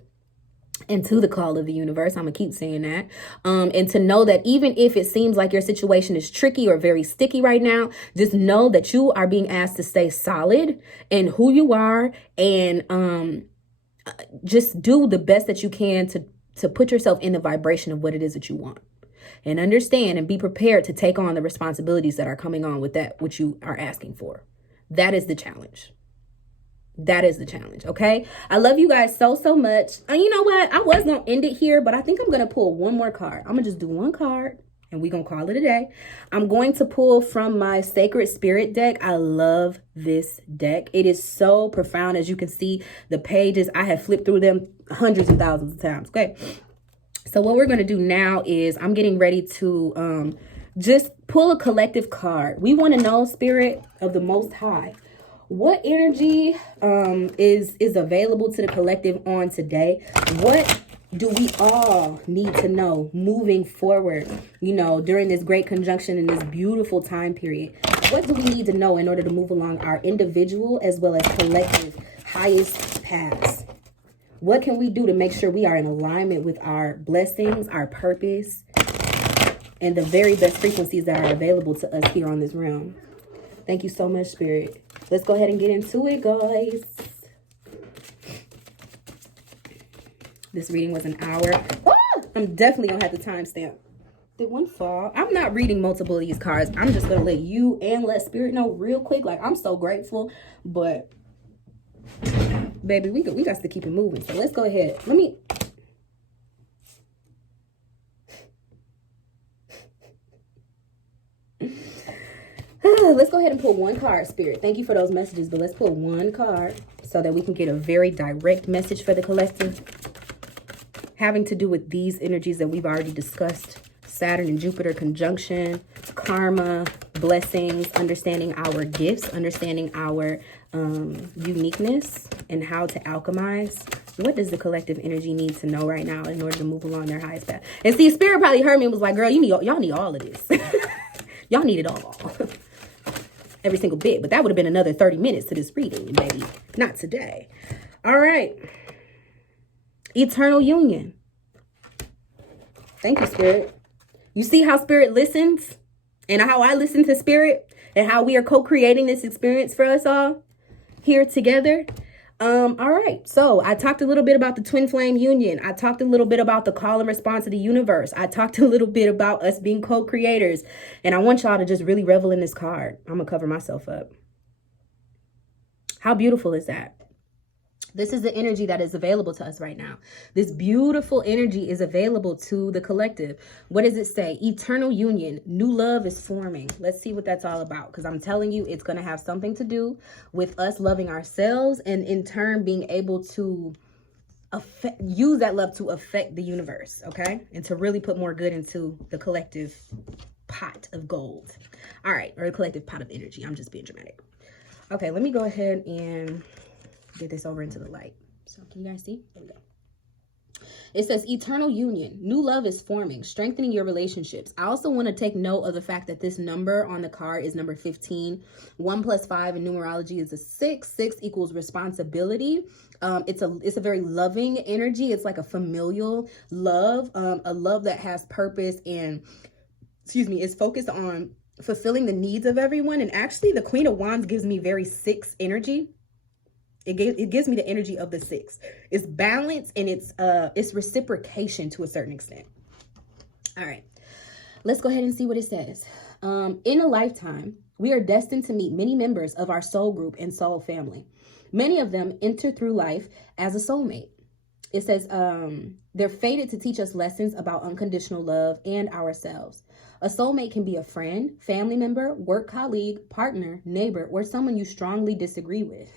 and to the call of the universe. I'm gonna keep saying that. And to know that even if it seems like your situation is tricky or very sticky right now, just know that you are being asked to stay solid in who you are, and just do the best that you can to put yourself in the vibration of what it is that you want. And understand and be prepared to take on the responsibilities that are coming on with that which you are asking for. That is the challenge. That is the challenge, okay? I love you guys so much. And you know what? I was going to end it here, but I think I'm going to pull one more card. I'm going to just do one card, and we're going to call it a day. I'm going to pull from my Sacred Spirit deck. I love this deck. It is so profound. As you can see, the pages, I have flipped through them hundreds and thousands of times, okay? So what we're going to do now is I'm getting ready to just pull a collective card. We want to know, Spirit of the Most High, what energy is available to the collective on today? What do we all need to know moving forward, you know, during this great conjunction in this beautiful time period? What do we need to know in order to move along our individual as well as collective highest paths? What can we do to make sure we are in alignment with our blessings, our purpose, and the very best frequencies that are available to us here on this realm? Thank you so much, Spirit. Let's go ahead and get into it, guys. This reading was an hour. Oh, I'm definitely going to have the timestamp. Did one fall? I'm not reading multiple of these cards. I'm just going to let you and let Spirit know real quick. Like, I'm so grateful. But, baby, we got to keep it moving. So let's go ahead. Let's go ahead and pull one card, Spirit. Thank you for those messages, but let's pull one card so that we can get a very direct message for the collective, having to do with these energies that we've already discussed. Saturn and Jupiter conjunction, karma, blessings, understanding our gifts, understanding our uniqueness, and how to alchemize. What does the collective energy need to know right now in order to move along their highest path? And see, Spirit probably heard me and was like, girl, y'all need all of this. Y'all need it all. Every single bit. But that would have been another 30 minutes to this reading, baby. Not today. All right. Eternal union. Thank you, Spirit. You see how Spirit listens? And how I listen to Spirit? And how we are co-creating this experience for us all here together? All right. So I talked a little bit about the twin flame union. I talked a little bit about the call and response of the universe. I talked a little bit about us being co-creators. And I want y'all to just really revel in this card. I'm going to cover myself up. How beautiful is that? This is the energy that is available to us right now. This beautiful energy is available to the collective. What does it say? Eternal union. New love is forming. Let's see what that's all about. Because I'm telling you, it's going to have something to do with us loving ourselves and in turn being able to use that love to affect the universe, okay? And to really put more good into the collective pot of gold. All right, or the collective pot of energy. I'm just being dramatic. Okay, let me go ahead and get this over into the light. So can you guys see? There we go. It says eternal union. New love is forming, strengthening your relationships. I also want to take note of the fact that this number on the card is number 15. 1 plus 5 in numerology is a 6. 6 equals responsibility. It's a very loving energy. It's like a familial love, a love that has purpose and, is focused on fulfilling the needs of everyone. And actually, the Queen of Wands gives me very 6 energy. It gives me the energy of the 6. It's balance and it's reciprocation to a certain extent. All right, let's go ahead and see what it says. In a lifetime, we are destined to meet many members of our soul group and soul family. Many of them enter through life as a soulmate. It says they're fated to teach us lessons about unconditional love and ourselves. A soulmate can be a friend, family member, work colleague, partner, neighbor, or someone you strongly disagree with.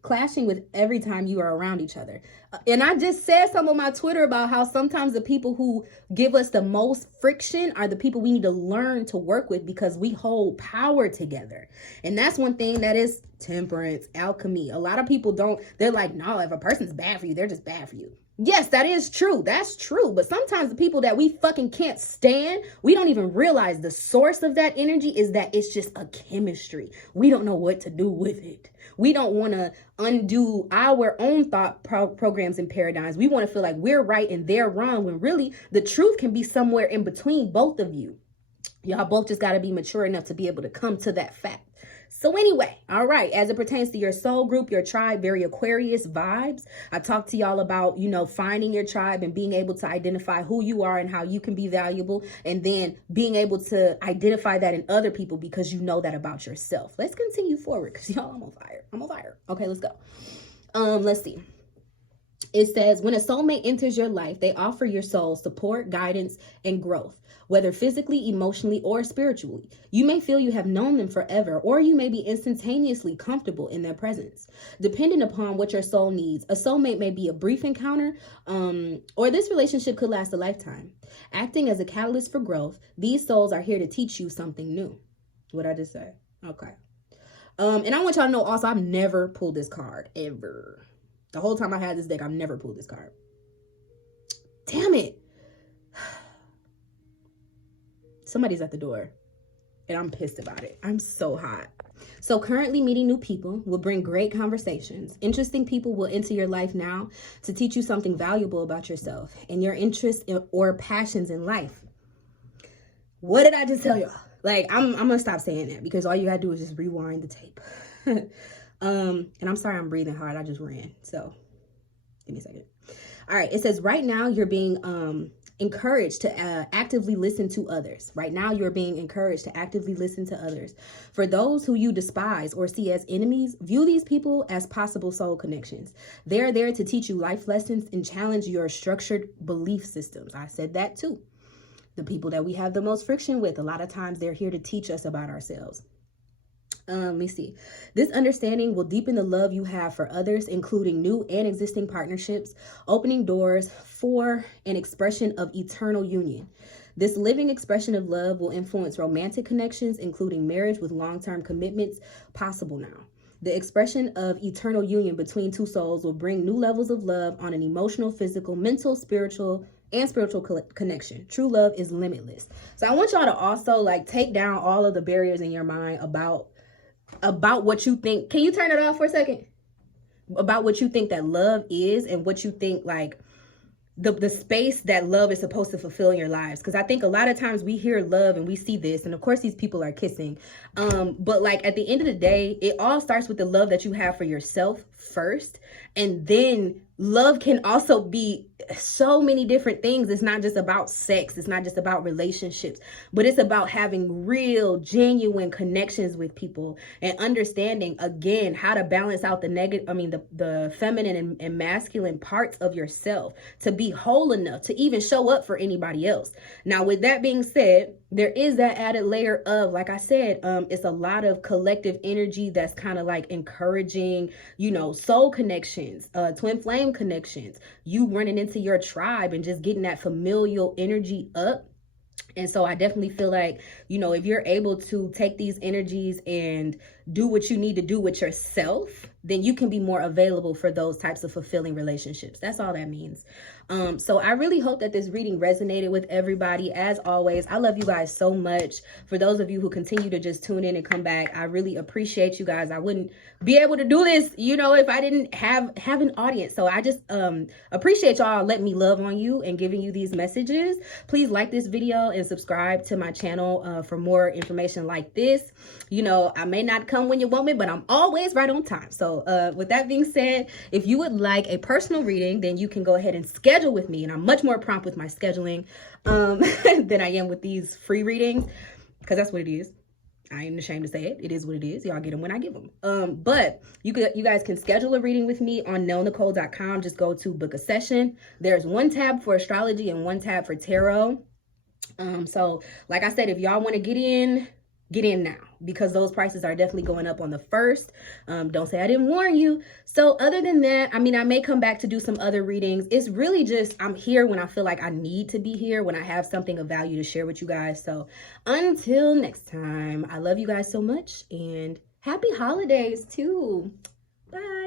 Clashing with every time you are around each other. And I just said some on my Twitter about how sometimes the people who give us the most friction are the people we need to learn to work with because we hold power together. And that's one thing that is temperance, alchemy. A lot of people they're like, no, if a person's bad for you, they're just bad for you. Yes, that is true. That's true. But sometimes the people that we fucking can't stand, we don't even realize the source of that energy is that it's just a chemistry. We don't know what to do with it. We don't want to undo our own thought programs and paradigms. We want to feel like we're right and they're wrong when really the truth can be somewhere in between both of you. Y'all both just got to be mature enough to be able to come to that fact. So anyway, all right, as it pertains to your soul group, your tribe, very Aquarius vibes. I talked to y'all about, finding your tribe and being able to identify who you are and how you can be valuable. And then being able to identify that in other people because you know that about yourself. Let's continue forward because y'all, I'm on fire. I'm on fire. Okay, let's go. Let's see. It says, when a soulmate enters your life, they offer your soul support, guidance, and growth, whether physically, emotionally, or spiritually. You may feel you have known them forever, or you may be instantaneously comfortable in their presence. Depending upon what your soul needs, a soulmate may be a brief encounter, or this relationship could last a lifetime. Acting as a catalyst for growth, these souls are here to teach you something new. What'd I just say? Okay. And I want y'all to know also, I've never pulled this card, ever. The whole time I had this deck, I've never pulled this card. Damn it. Somebody's at the door and I'm pissed about it. I'm so hot. So currently meeting new people will bring great conversations. Interesting people will enter your life now to teach you something valuable about yourself and your interests or passions in life. What did I just tell y'all? Like, I'm going to stop saying that because all you got to do is just rewind the tape. And I'm sorry I'm breathing hard. I just ran. So give me a second. All right. It says right now you're being encouraged to actively listen to others. Right now you're being encouraged to actively listen to others. For those who you despise or see as enemies, view these people as possible soul connections. They're there to teach you life lessons and challenge your structured belief systems. I said that too. The people that we have the most friction with, a lot of times they're here to teach us about ourselves. Let me see. This understanding will deepen the love you have for others, including new and existing partnerships, opening doors for an expression of eternal union. This living expression of love will influence romantic connections, including marriage with long-term commitments possible now. The expression of eternal union between two souls will bring new levels of love on an emotional, physical, mental, spiritual connection. True love is limitless. So I want y'all to also take down all of the barriers in your mind about what you think. Can you turn it off for a second? About what you think that love is and what you think the space that love is supposed to fulfill in your lives. Because I think a lot of times we hear love and we see this, and of course these people are kissing. But at the end of the day, it all starts with the love that you have for yourself first. And then love can also be so many different things. It's not just about sex. It's not just about relationships, but it's about having real, genuine connections with people and understanding, again, how to balance out the feminine and masculine parts of yourself to be whole enough to even show up for anybody else. Now, with that being said, there is that added layer of, like I said, it's a lot of collective energy that's kind of like encouraging, you know, soul connections, twin flame connections, you running into your tribe and just getting that familial energy up. And so I definitely feel like, you know, if you're able to take these energies and do what you need to do with yourself, then you can be more available for those types of fulfilling relationships. That's all that means. So I really hope that this reading resonated with everybody. As always, I love you guys so much. For those of you who continue to just tune in and come back, I really appreciate you guys. I wouldn't be able to do this, you know, if I didn't have an audience. So I just appreciate y'all letting me love on you and giving you these messages. Please like this video and subscribe to my channel for more information like this. You know, I may not come when you want me, but I'm always right on time. So with that being said, if you would like a personal reading, then you can go ahead and schedule with me. And I'm much more prompt with my scheduling than I am with these free readings, because that's what it is. I ain't ashamed to say it. It is what it is. Y'all get them when I give them. But you guys can schedule a reading with me on nelnicole.com. Just go to book a session. There's one tab for astrology and one tab for tarot. So like I said, if y'all want to get in now, because those prices are definitely going up on the 1st. Don't say I didn't warn you. So other than that, I mean, I may come back to do some other readings. It's really just, I'm here when I feel like I need to be here, when I have something of value to share with you guys. So until next time, I love you guys so much, and happy holidays too. Bye.